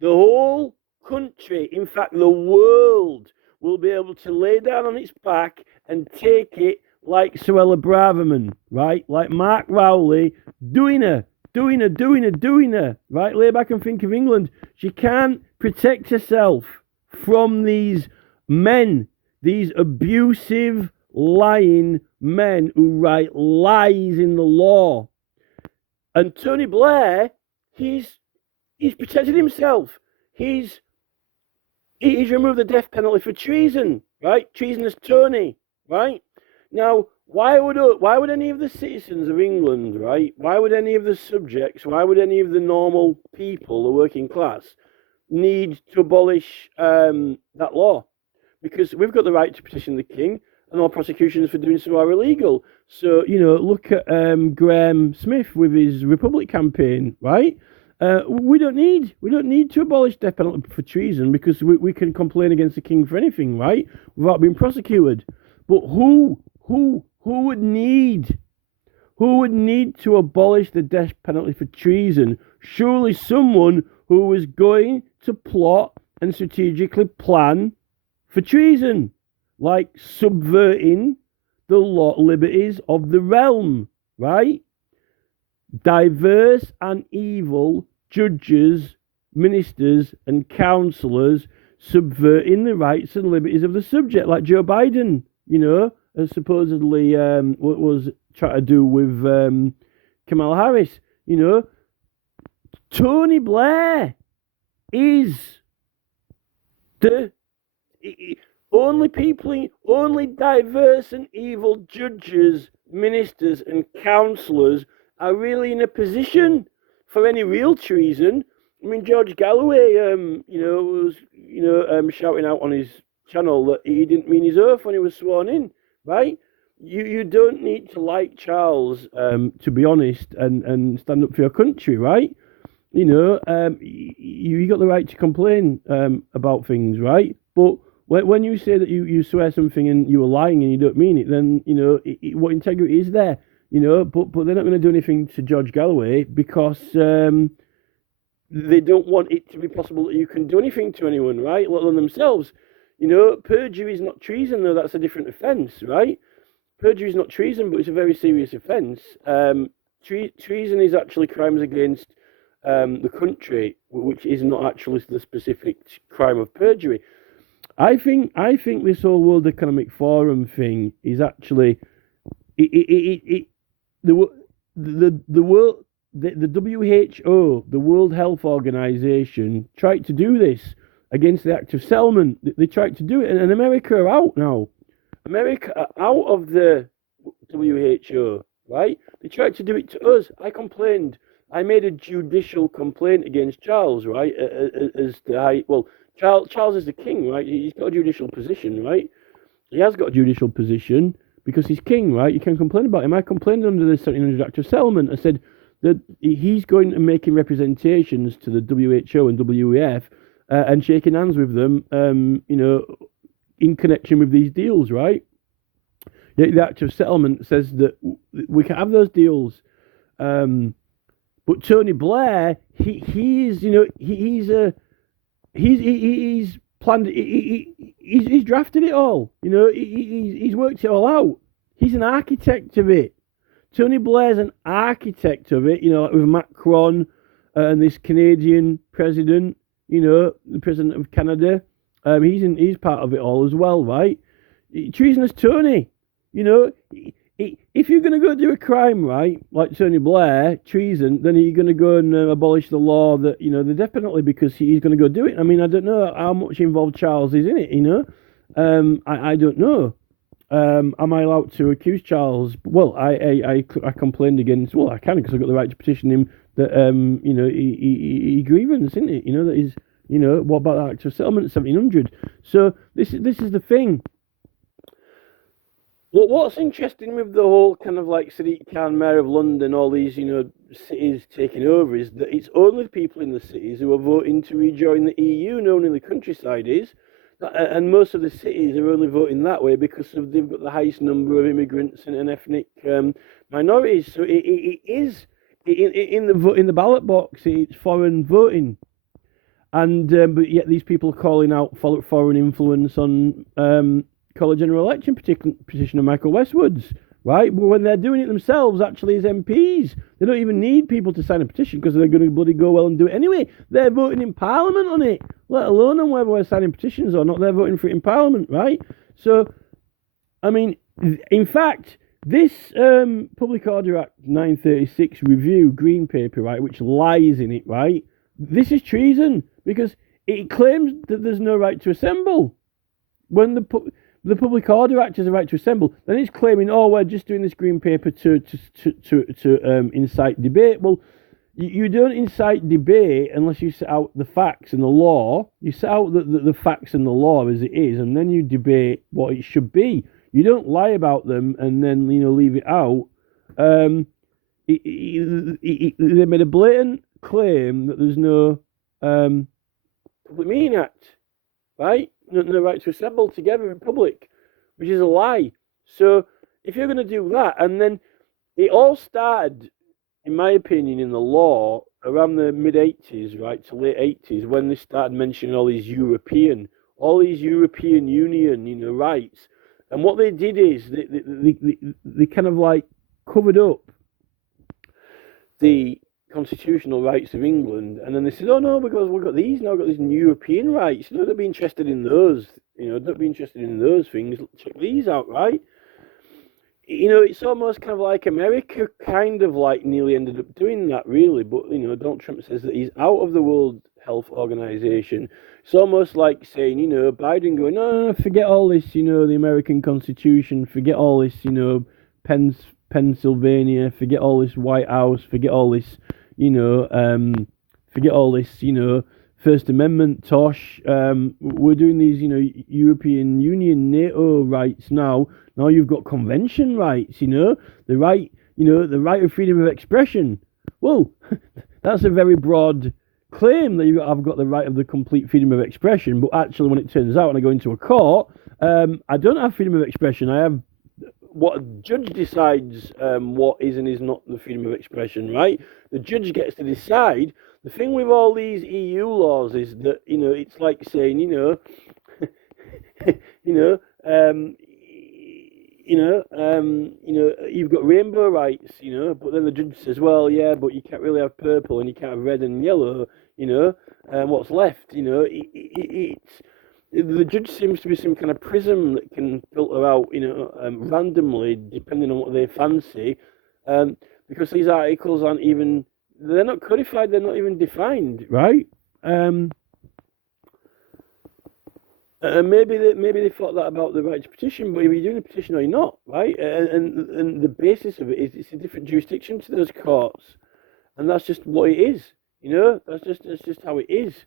the whole country, in fact the world, will be able to lay down on its back and take it like Suella Braverman, right? Like Mark Rowley doing her. doing her, right? Lay back and think of England. She can't protect herself from these men, these abusive, lying men who write lies in the law. And Tony Blair, he's protected himself. He's removed the death penalty for treason, right? Treasonous Tony, right? Now, why would any of the citizens of England, right? Why would any of the subjects, why would any of the normal people, the working class, need to abolish that law? Because we've got the right to petition the king, and all prosecutions for doing so are illegal. So, look at Graham Smith with his Republic campaign, right? We don't need to abolish death penalty for treason, because we can complain against the king for anything, right? Without being prosecuted. But who would need to abolish the death penalty for treason? Surely someone who was going to plot and strategically plan for treason, like subverting the liberties of the realm, right? Diverse and evil judges, ministers, and councillors subverting the rights and liberties of the subject, like Joe Biden, supposedly was trying to do with Kamala Harris. Tony Blair is the only diverse and evil judges, ministers, and councillors are really in a position for any real treason. I mean, George Galloway, was shouting out on his channel that he didn't mean his oath when he was sworn in, right? You don't need to like Charles, to be honest, and stand up for your country, right? You got the right to complain about things, right? But when you say that you swear something and you were lying and you don't mean it, then what integrity is there? But they're not going to do anything to George Galloway because they don't want it to be possible that you can do anything to anyone, right? Let alone themselves. Perjury is not treason, though. That's a different offence, right? Perjury is not treason, but it's a very serious offence. Treason is actually crimes against the country, which is not actually the specific crime of perjury. I think this whole World Economic Forum thing is actually the WHO, the World Health Organization, tried to do this against the Act of Settlement. They tried to do it, and America are out now. America are out of the WHO, right? They tried to do it to us. I complained. I made a judicial complaint against Charles, right? Charles is the king, right? He's got a judicial position, right? He has got a judicial position because he's king, right? You can complain about him. I complained under the 1700 Act of Settlement. I said that he's going and making representations to the WHO and WEF and shaking hands with them, in connection with these deals, right? The Act of Settlement says that we can have those deals. But Tony Blair, he's planned. He's drafted it all. He's worked it all out. He's an architect of it. Tony Blair's an architect of it. Like with Macron and this Canadian president. The president of Canada. He's part of it all as well, right? Treasonous Tony. If you're going to go do a crime, right, like Tony Blair, treason, then you're going to go and abolish the law that, the death penalty, because he's going to go do it. I mean, I don't know how much involved Charles is in it, I don't know. Am I allowed to accuse Charles? Well, I complained against, well, I can, because I've got the right to petition him that, he grievance, isn't it? That is, what about the Act of Settlement 1700? So this is the thing. Well, what's interesting with the whole kind of like Sadiq Khan, Mayor of London, all these, cities taking over, is that it's only the people in the cities who are voting to rejoin the EU, no one in the countryside is. And most of the cities are only voting that way because they've got the highest number of immigrants and ethnic minorities. So it is, in the ballot box, it's foreign voting. And but yet these people are calling out foreign influence on... College General Election petitioner Michael Westwood's, right? But when they're doing it themselves, actually as MPs, they don't even need people to sign a petition because they're going to bloody go well and do it anyway. They're voting in Parliament on it, let alone on whether we're signing petitions or not. They're voting for it in Parliament, right? So, I mean, in fact, this Public Order Act 936 review green paper, right, which lies in it, right, this is treason because it claims that there's no right to assemble. When the Public Order Act has a right to assemble, then it's claiming, oh, we're just doing this green paper to incite debate. Well, you don't incite debate unless you set out the facts and the law. You set out the facts and the law as it is, and then you debate what it should be. You don't lie about them and then, leave it out. They made a blatant claim that there's no Public Meeting Act, right? No right to assemble together in public, which is a lie. So if you're going to do that, and then it all started, in my opinion, in the law around the mid-80s, right, to late 80s, when they started mentioning all these European Union, rights. And what they did is they kind of like covered up the constitutional rights of England, and then they said, oh no, because we've got these now, we've got these European rights. Don't be interested in those, don't be interested in those things. Check these out, right? It's almost kind of like America kind of like nearly ended up doing that, really. But, Donald Trump says that he's out of the World Health Organization. It's almost like saying, Biden going, no, forget all this, the American Constitution, forget all this, Pennsylvania, forget all this White House, forget all this, forget all this, First Amendment tosh. We're doing these, European Union, NATO rights now. Now you've got convention rights, the right, the right of freedom of expression. Well, that's a very broad claim that I've got the right of the complete freedom of expression, but actually when it turns out and I go into a court, I don't have freedom of expression. I have what a judge decides what is and is not the freedom of expression, right? The judge gets to decide. The thing with all these EU laws is that, it's like saying, you've got rainbow rights, but then the judge says, well, yeah, but you can't really have purple and you can't have red and yellow, what's left, the judge seems to be some kind of prism that can filter out, randomly, depending on what they fancy, because these articles they're not codified, they're not even defined, right? Maybe they thought that about the right to petition, but if you're doing a petition or you're not, right? And the basis of it is it's a different jurisdiction to those courts, and that's just what it is. That's just how it is.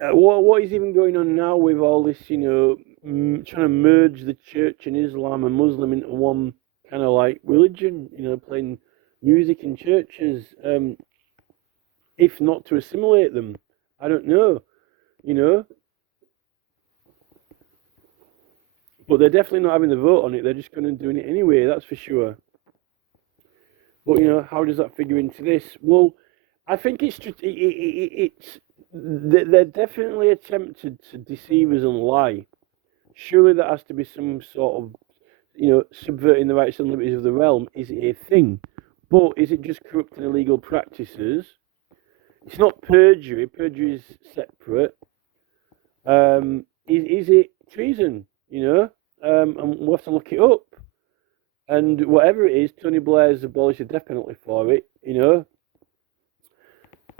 What is even going on now with all this, trying to merge the church and Islam and Muslim into one kind of like religion, playing music in churches, if not to assimilate them. I don't know, But they're definitely not having the vote on it. They're just going to doing it anyway, that's for sure. But, how does that figure into this? Well, I think they're definitely attempted to deceive us and lie. Surely there has to be some sort of, subverting the rights and liberties of the realm is a thing. But is it just corrupt and illegal practices? It's not perjury. Perjury is separate. Is it treason? And we'll have to look it up. And whatever it is, Tony Blair's abolished the death penalty for it.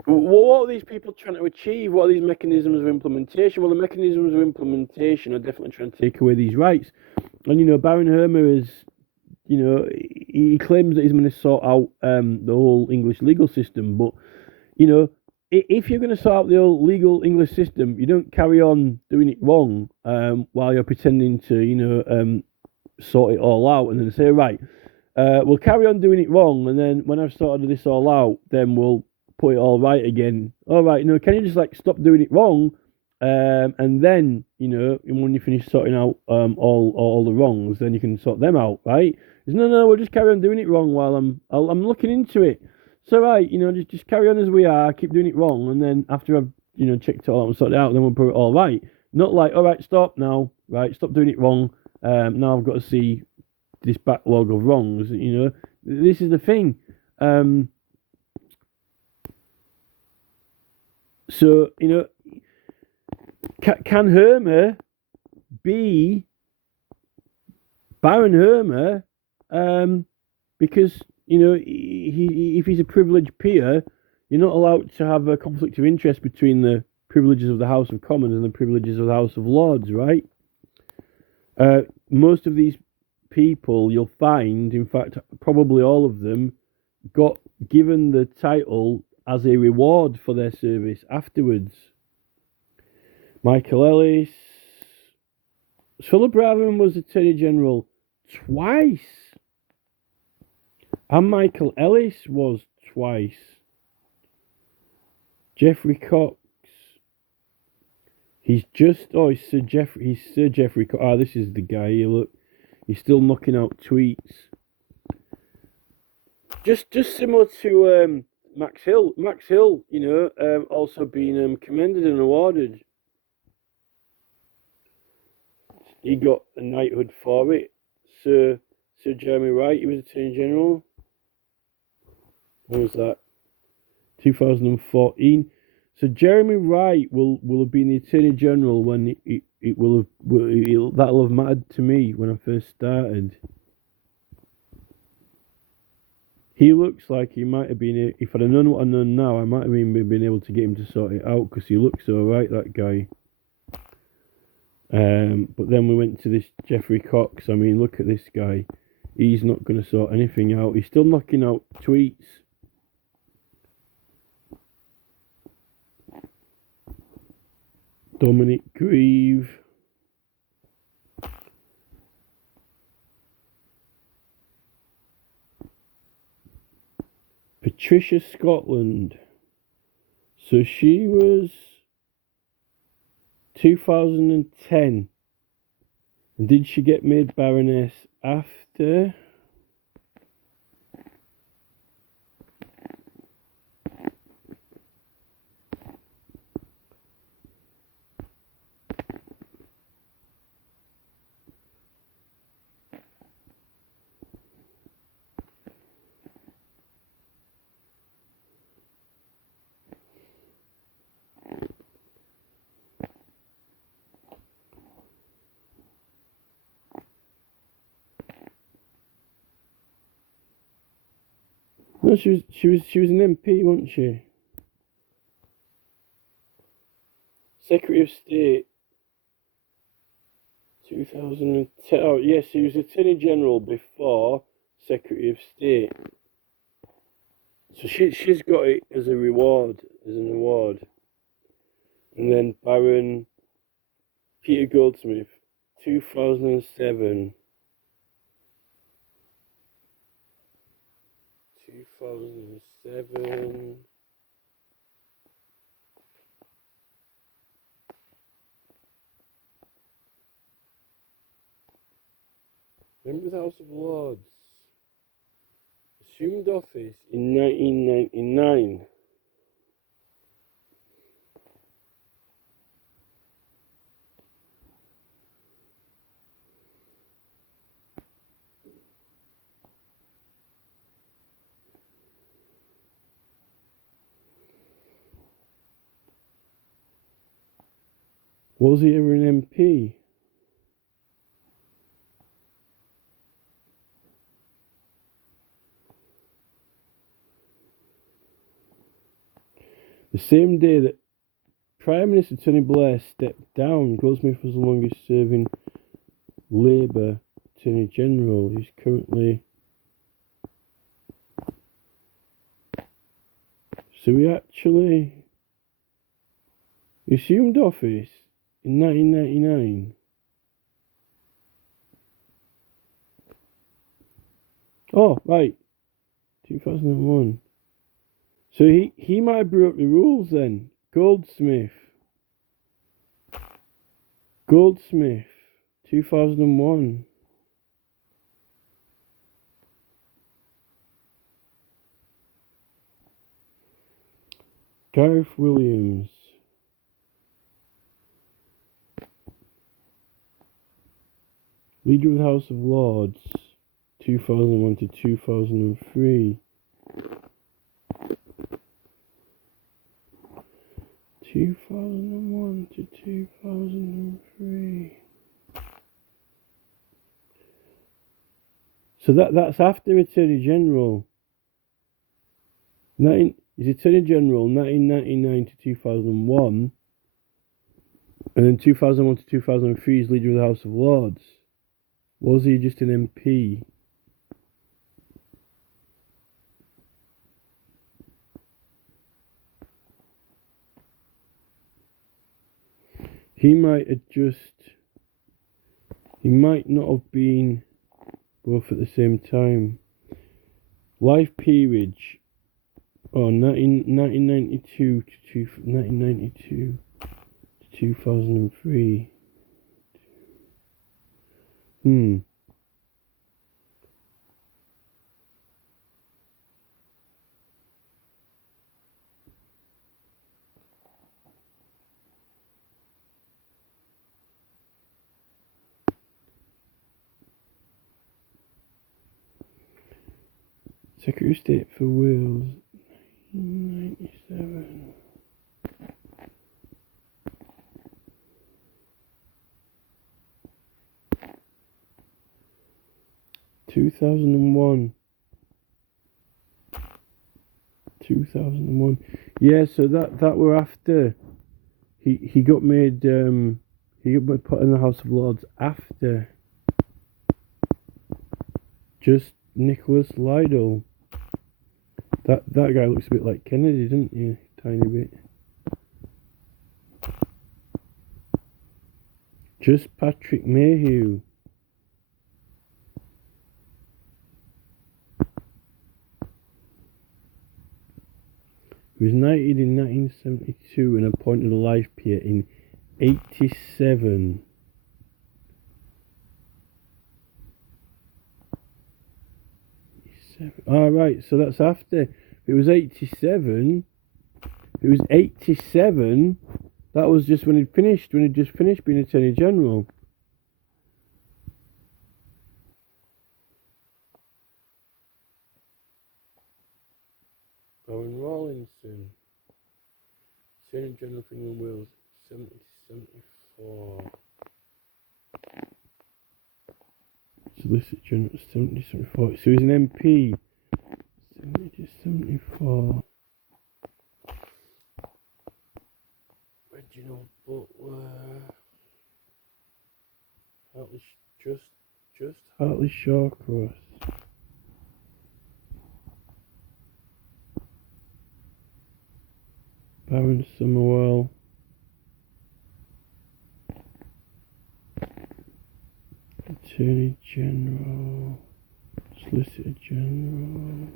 What are these people trying to achieve? What are these mechanisms of implementation? Well, the mechanisms of implementation are definitely trying to take away these rights. And, Baron Hermer is, he claims that he's going to sort out the whole English legal system. But, if you're going to sort out the whole legal English system, you don't carry on doing it wrong while you're pretending to, sort it all out and then say, right, we'll carry on doing it wrong. And then when I've sorted this all out, then we'll put it all right again. All right, can you just stop doing it wrong? And then, when you finish sorting out all the wrongs, then you can sort them out, right? No, we'll just carry on doing it wrong while I'm looking into it. So, right, just carry on as we are, keep doing it wrong, and then after I've, checked it all out and sorted it out, then we'll put it all right. Not like, all right, stop now, right, stop doing it wrong. Now I've got to see this backlog of wrongs. This is the thing. So can Hermer be Baron Hermer? Because if he's a privileged peer, you're not allowed to have a conflict of interest between the privileges of the House of Commons and the privileges of the House of Lords, right? Most of these people, you'll find, in fact, probably all of them, got given the title as a reward for their service afterwards. Michael Ellis. Philip Brabham was Attorney General twice. And Michael Ellis was twice. Geoffrey Cox. He's Sir Geoffrey Cox. This is the guy here, look. He's still knocking out tweets. Just similar to Max Hill. Max Hill, also been commended and awarded. He got a knighthood for it. Sir Jeremy Wright, he was Attorney General. When was that? 2014. So Jeremy Wright will have been the Attorney General when that'll have mattered to me when I first started. He looks like he might have been, if I'd have known what I know now, I might have even been able to get him to sort it out, because he looks alright, that guy. But then we went to this Geoffrey Cox. I mean, look at this guy. He's not going to sort anything out. He's still knocking out tweets. Dominic Grieve. Patricia Scotland. So she was 2010. And did she get made Baroness after? No, she was an MP, wasn't she? Secretary of State. 2010. Oh, yes, she was Attorney General before Secretary of State. So she's got it as a reward, as an award. And then Baron Peter Goldsmith, 2007. 2007. Member of the House of Lords. Assumed office in 1999. Was he ever an MP? The same day that Prime Minister Tony Blair stepped down, Goldsmith was the longest serving Labour Attorney General. He's currently... So he actually assumed office in 1999. Oh, right. 2001. So he might have broke the rules then. Goldsmith, 2001. Gareth Williams. Leader of the House of Lords, 2001 to 2003. 2001 to 2003. So that's after Attorney General. He's Attorney General 1999 to 2001. And then 2001 to 2003 is Leader of the House of Lords. Was he just an MP? He might not have been both at the same time. Life peerage. 1992 to 1992 to 2003. Secretary of State for Wales, 1997. 2001. 2001. Yeah, so that were after he got made he got put in the House of Lords after just Nicholas Liddell. That guy looks a bit like Kennedy, doesn't he? Tiny bit. Just Patrick Mayhew. He was knighted in 1972 and appointed a life peer in 87. Right, so that's after. It was 87. It was 87. That was just when he'd just finished being Attorney General. Owen Rawlinson, Attorney General of England Wales, 70-74. Solicitor General, 70-74. So he's an MP. 70-74. Reginald Butler. Just Hartley Shawcross. Baron Somerwell. Attorney General. Solicitor General.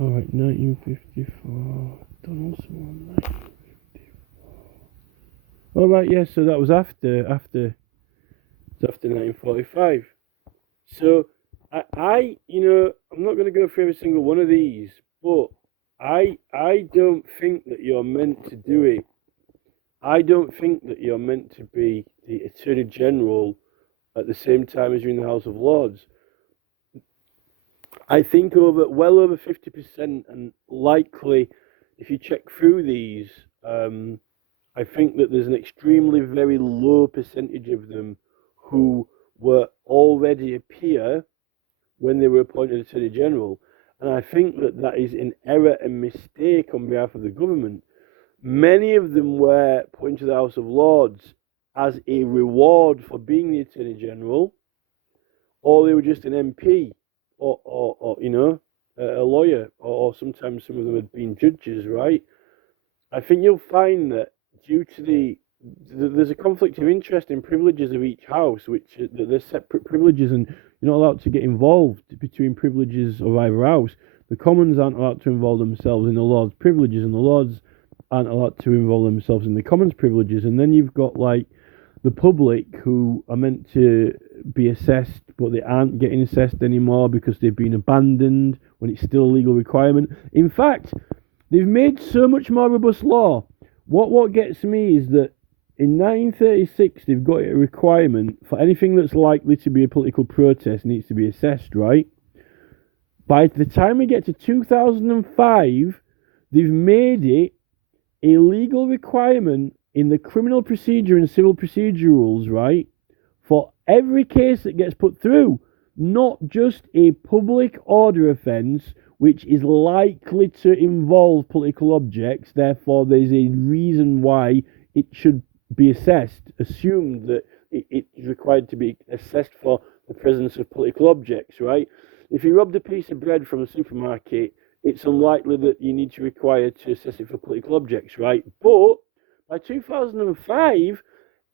Alright, 1954. Donaldson, 1954. Alright, yeah, so that was after 1945. So I I'm not going to go through every single one of these, but I don't think that you're meant to do it. I don't think that you're meant to be the Attorney General at the same time as you're in the House of Lords. I think well over 50%, and likely, if you check through these, I think that there's an extremely very low percentage of them who were already a peer when they were appointed Attorney General. And I think that is an error and mistake on behalf of the government. Many of them were put into the House of Lords as a reward for being the Attorney General, or they were just an MP, or a lawyer, or sometimes some of them had been judges, right? I think you'll find that due to there's a conflict of interest in privileges of each house, which they're separate privileges, and you're not allowed to get involved between privileges of either house. The Commons aren't allowed to involve themselves in the Lords' privileges, and the Lords aren't allowed to involve themselves in the Commons' privileges. And then you've got like the public, who are meant to be assessed, but they aren't getting assessed anymore because they've been abandoned when it's still a legal requirement. In fact, they've made so much more robust law. What gets me is that in 1936 they've got a requirement for anything that's likely to be a political protest needs to be assessed, right? By the time we get to 2005, they've made it a legal requirement in the criminal procedure and civil procedure rules, right, for every case that gets put through, not just a public order offence which is likely to involve political objects, therefore there's a reason why it should be assessed, assumed that it is required to be assessed for the presence of political objects, right? If you robbed a piece of bread from a supermarket, it's unlikely that you need to require to assess it for political objects, right? But by 2005,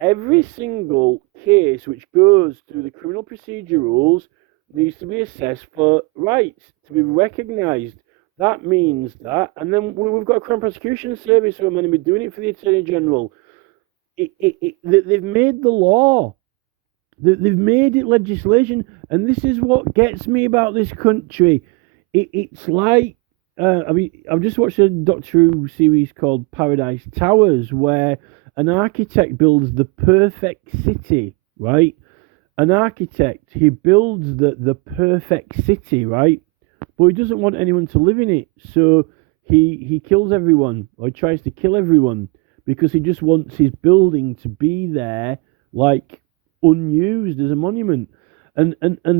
every single case which goes through the criminal procedure rules needs to be assessed for rights, to be recognised. That means that, and then we've got a Crown Prosecution Service who are going to be doing it for the Attorney General. They've made the law. They've made it legislation, and this is what gets me about this country. It's like, I've just watched a Doctor Who series called Paradise Towers, where an architect builds the perfect city, right? An architect, he builds the perfect city, right? But he doesn't want anyone to live in it, so he kills everyone, or he tries to kill everyone, because he just wants his building to be there, like, unused as a monument. And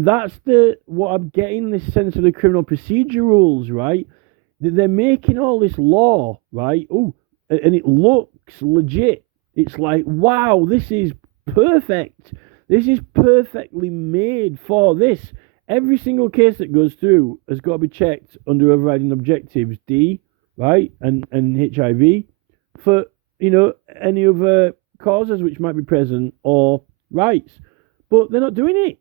that's what I'm getting this sense of the criminal procedure rules, right? They're making all this law, right? Oh, and it looks legit. It's like, wow, this is perfect. This is perfectly made for this. Every single case that goes through has got to be checked under overriding objectives D, right, and HIV for, any other causes which might be present or rights. But they're not doing it.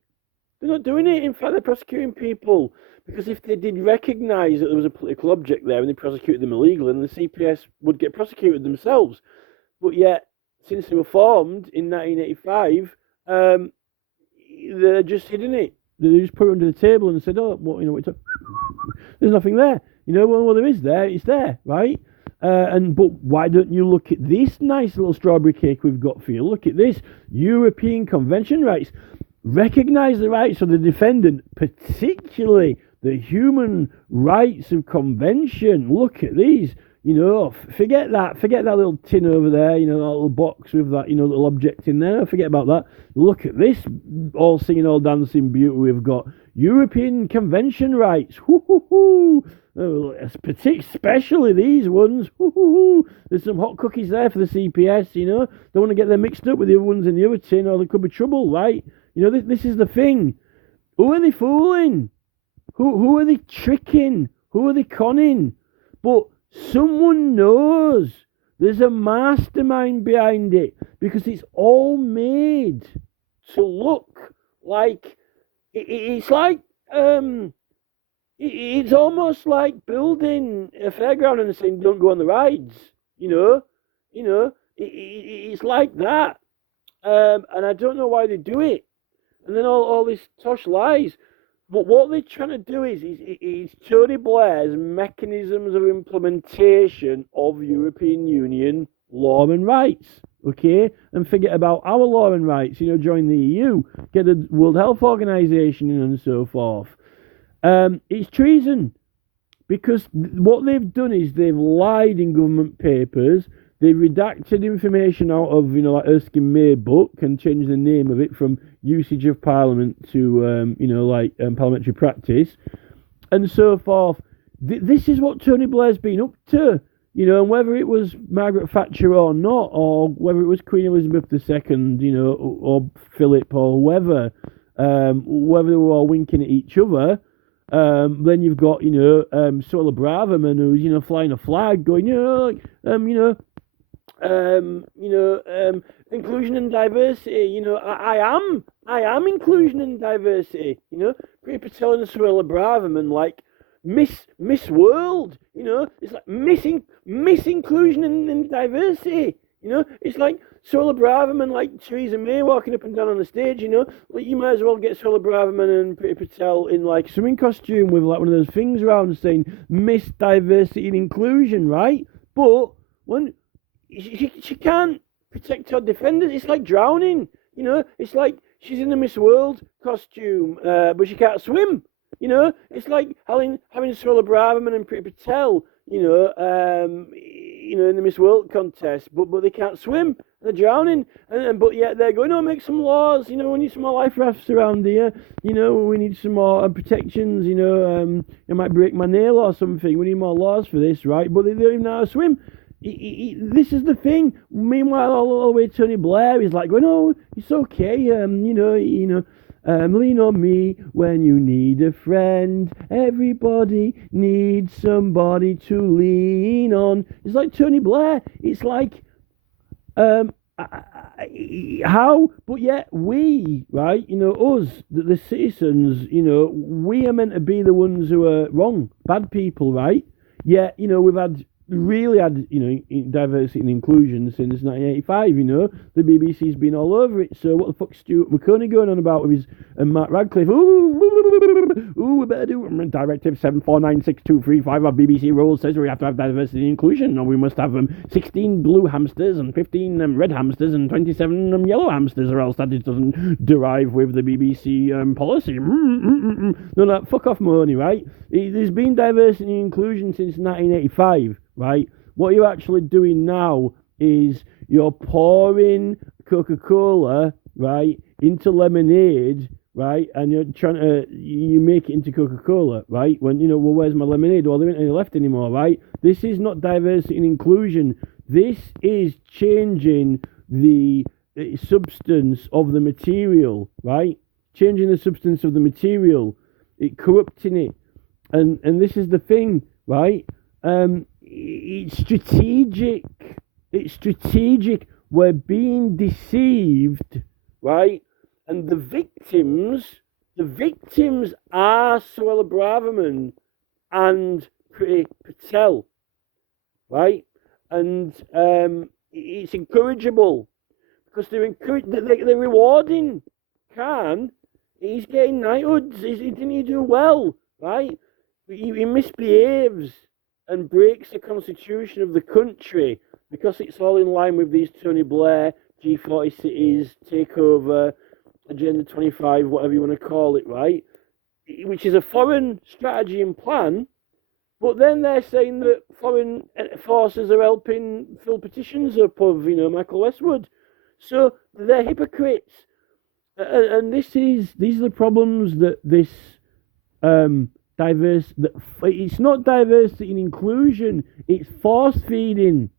They're not doing it. In fact, they're prosecuting people. Because if they did recognise that there was a political object there and they prosecuted them illegally, then the CPS would get prosecuted themselves. But yet, since they were formed in 1985, they're just hidden it. They just put it under the table and said, oh, well, there's nothing there. Well, there is there. It's there, right? But why don't you look at this nice little strawberry cake we've got for you? Look at this. European Convention rights. Recognise the rights of the defendant, particularly the human rights of convention. Look at these. Forget that little tin over there, that little box with that, little object in there. Forget about that. Look at this all singing, all dancing beauty we've got. European Convention rights. Hoo-hoo-hoo. Oh, especially these ones. Hoo-hoo-hoo. There's some hot cookies there for the CPS, Don't want to get them mixed up with the other ones in the other tin or there could be trouble, right? This is the thing. Who are they fooling? Who are they tricking? Who are they conning? But someone knows there's a mastermind behind it because it's all made to look like it's like it's almost like building a fairground and saying don't go on the rides. It's like that, and I don't know why they do it. And then all this tosh lies. But what they're trying to do is Tony Blair's mechanisms of implementation of European Union law and rights, okay? And forget about our law and rights, join the EU, get the World Health Organization in and so forth. It's treason, because what they've done is they've lied in government papers, they've redacted information out of, like Erskine May book and changed the name of it from usage of Parliament to, parliamentary practice, and so forth. This is what Tony Blair's been up to, and whether it was Margaret Thatcher or not, or whether it was Queen Elizabeth II, or Philip or whoever, whether they were all winking at each other. Then you've got, Suella Braverman who's, flying a flag, going, inclusion and diversity. I am inclusion and diversity. People telling Suella Braverman like Miss World. It's like miss inclusion and diversity. You know, it's like Solar Braverman, like Theresa May walking up and down on the stage. You know, like you might as well get Solar Braverman and Priti Patel in like swimming costume with like one of those things around saying Miss Diversity and Inclusion, right? But when she can't protect her defenders, it's like drowning. You know, it's like she's in a Miss World costume, but she can't swim. You know, it's like having Solar Braverman and Priti Patel, in the Miss World contest, but they can't swim. They're drowning, but yet they're going, oh, make some laws. You know, we need some more life rafts around here. You know, we need some more protections. You know, it might break my nail or something. We need more laws for this, right? But they don't even know how to swim. This is the thing. Meanwhile, all the way Tony Blair is like, going, oh, it's okay. Lean on me when you need a friend. Everybody needs somebody to lean on. It's like Tony Blair. It's like, how? But yet we, right? You know, us, the citizens. You know, we are meant to be the ones who are wrong, bad people, right? Yet, you know, we've had diversity and inclusion since 1985, you know. The BBC's been all over it, so what the fuck's Stuart McConney going on about with his and Matt Radcliffe? We better do Directive 749623 our BBC rules says we have to have diversity and inclusion, or we must have 16 blue hamsters and 15 red hamsters and 27 yellow hamsters, or else that it doesn't derive with the BBC policy. No, fuck off, Mahoney, right? There's been diversity and inclusion since 1985, right? What you're actually doing now is you're pouring Coca-Cola, right, into lemonade, right, and you make it into Coca-Cola, right, when, you know, well, where's my lemonade? Well, there ain't any left anymore, right? This is not diversity and inclusion. This is changing the substance of the material, right? Changing the substance of the material, corrupting it. And this is the thing, right? It's strategic. It's strategic. We're being deceived, right? And the victims are Suella Braverman and Priti Patel, right? And it's encourageable because they're rewarding Khan. He's getting knighthoods. Didn't he do well, right? He misbehaves and breaks the constitution of the country because it's all in line with these Tony Blair, G40 cities, takeover, Agenda 25, whatever you want to call it, right? Which is a foreign strategy and plan, but then they're saying that foreign forces are helping fill petitions up of, Michael Westwood. So they're hypocrites. And these are the problems that this it's not diversity and inclusion, it's force feeding.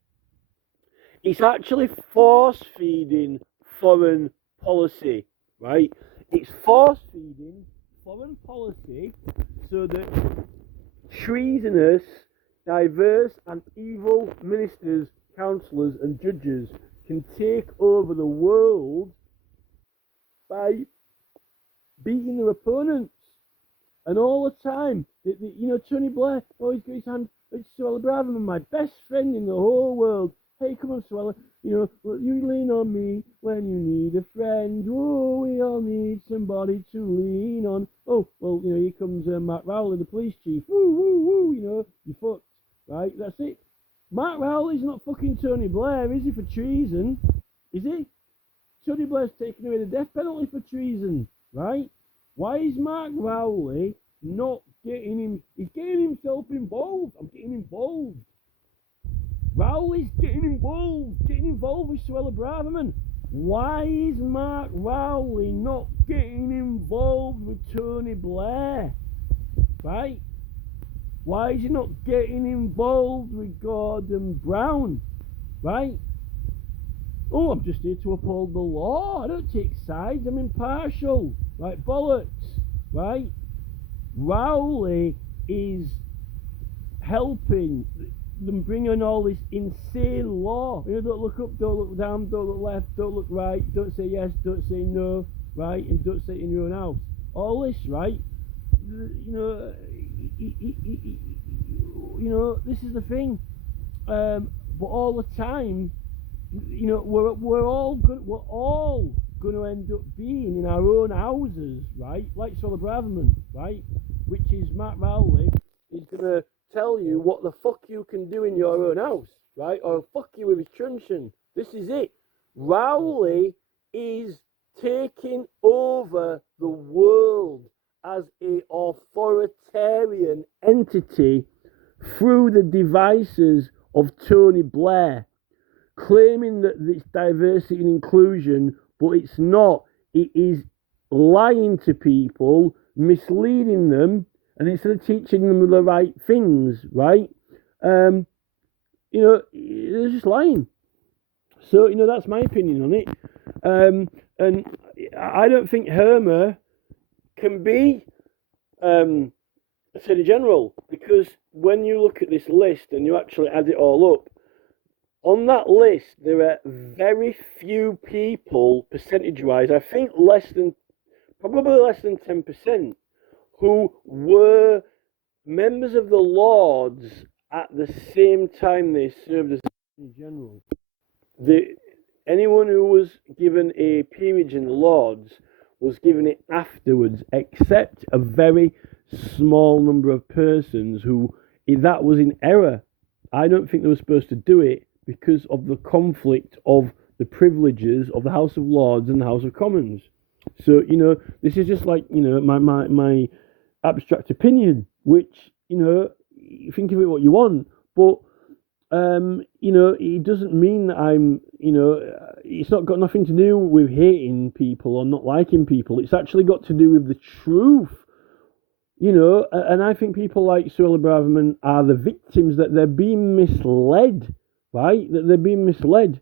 It's actually force feeding foreign policy, right? It's force feeding foreign policy so that treasonous, diverse and evil ministers, councillors and judges can take over the world by beating their opponents. And all the time, Tony Blair, he's got his hand, it's Suella Braverman, my best friend in the whole world. Hey, come on, Suella, you lean on me when you need a friend. Oh, we all need somebody to lean on. Oh, well, here comes Matt Rowley, the police chief. Woo, woo, woo, you're fucked, right? That's it. Matt Rowley's not fucking Tony Blair, is he, for treason? Is he? Tony Blair's taking away the death penalty for treason, right? Why is Mark Rowley not getting him? He's getting himself involved. I'm getting involved. Rowley's getting involved with Suella Braverman. Why is Mark Rowley not getting involved with Tony Blair? Right? Why is he not getting involved with Gordon Brown? Right? Oh, I'm just here to uphold the law. I don't take sides. I'm impartial. Right? Bollocks. Right? Rowley is helping them bring in all this insane law. Don't look up, don't look down, don't look left, don't look right, don't say yes, don't say no, right? And don't say it in your own house. All this, right? This is the thing. But all the time, we're all going to end up being in our own houses, right? Like Solar Braverman, right? Which is Matt Rowley is going to tell you what the fuck you can do in your own house, right? Or fuck you with his truncheon. This is it. Rowley is taking over the world as a authoritarian entity through the devices of Tony Blair, claiming that it's diversity and inclusion, but it's not. It is lying to people, misleading them, and instead of teaching them the right things, right? They're just lying. So, that's my opinion on it. And I don't think Hermer can be Attorney General, because when you look at this list and you actually add it all up, on that list there are very few people, percentage-wise, I think probably less than 10%, who were members of the Lords at the same time they served as Attorney General. Anyone who was given a peerage in the Lords was given it afterwards, except a very small number of persons who that was in error. I don't think they were supposed to do it because of the conflict of the privileges of the House of Lords and the House of Commons. So, this is just like, my abstract opinion, which, think of it what you want, but it doesn't mean that I'm, it's not got nothing to do with hating people or not liking people. It's actually got to do with the truth, and I think people like Solar Braverman are the victims, that they're being misled, right? That they're being misled.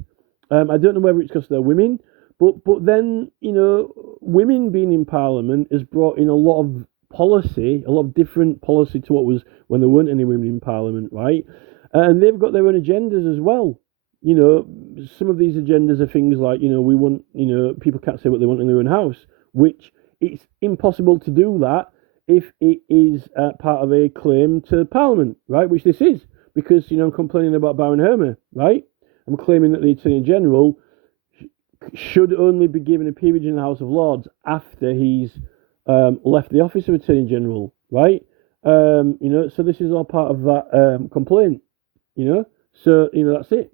I don't know whether it's because they're women, but then, women being in Parliament has brought in a lot of policy, a lot of different policy to what was when there weren't any women in Parliament, right? And they've got their own agendas as well. Some of these agendas are things like, we want, people can't say what they want in their own house, which it's impossible to do that if it is part of a claim to Parliament, right? Which this is, because, I'm complaining about Baron Hermer, right? I'm claiming that the Attorney General should only be given a peerage in the House of Lords after he's left the office of Attorney General, right? So this is all part of that complaint. So, that's it.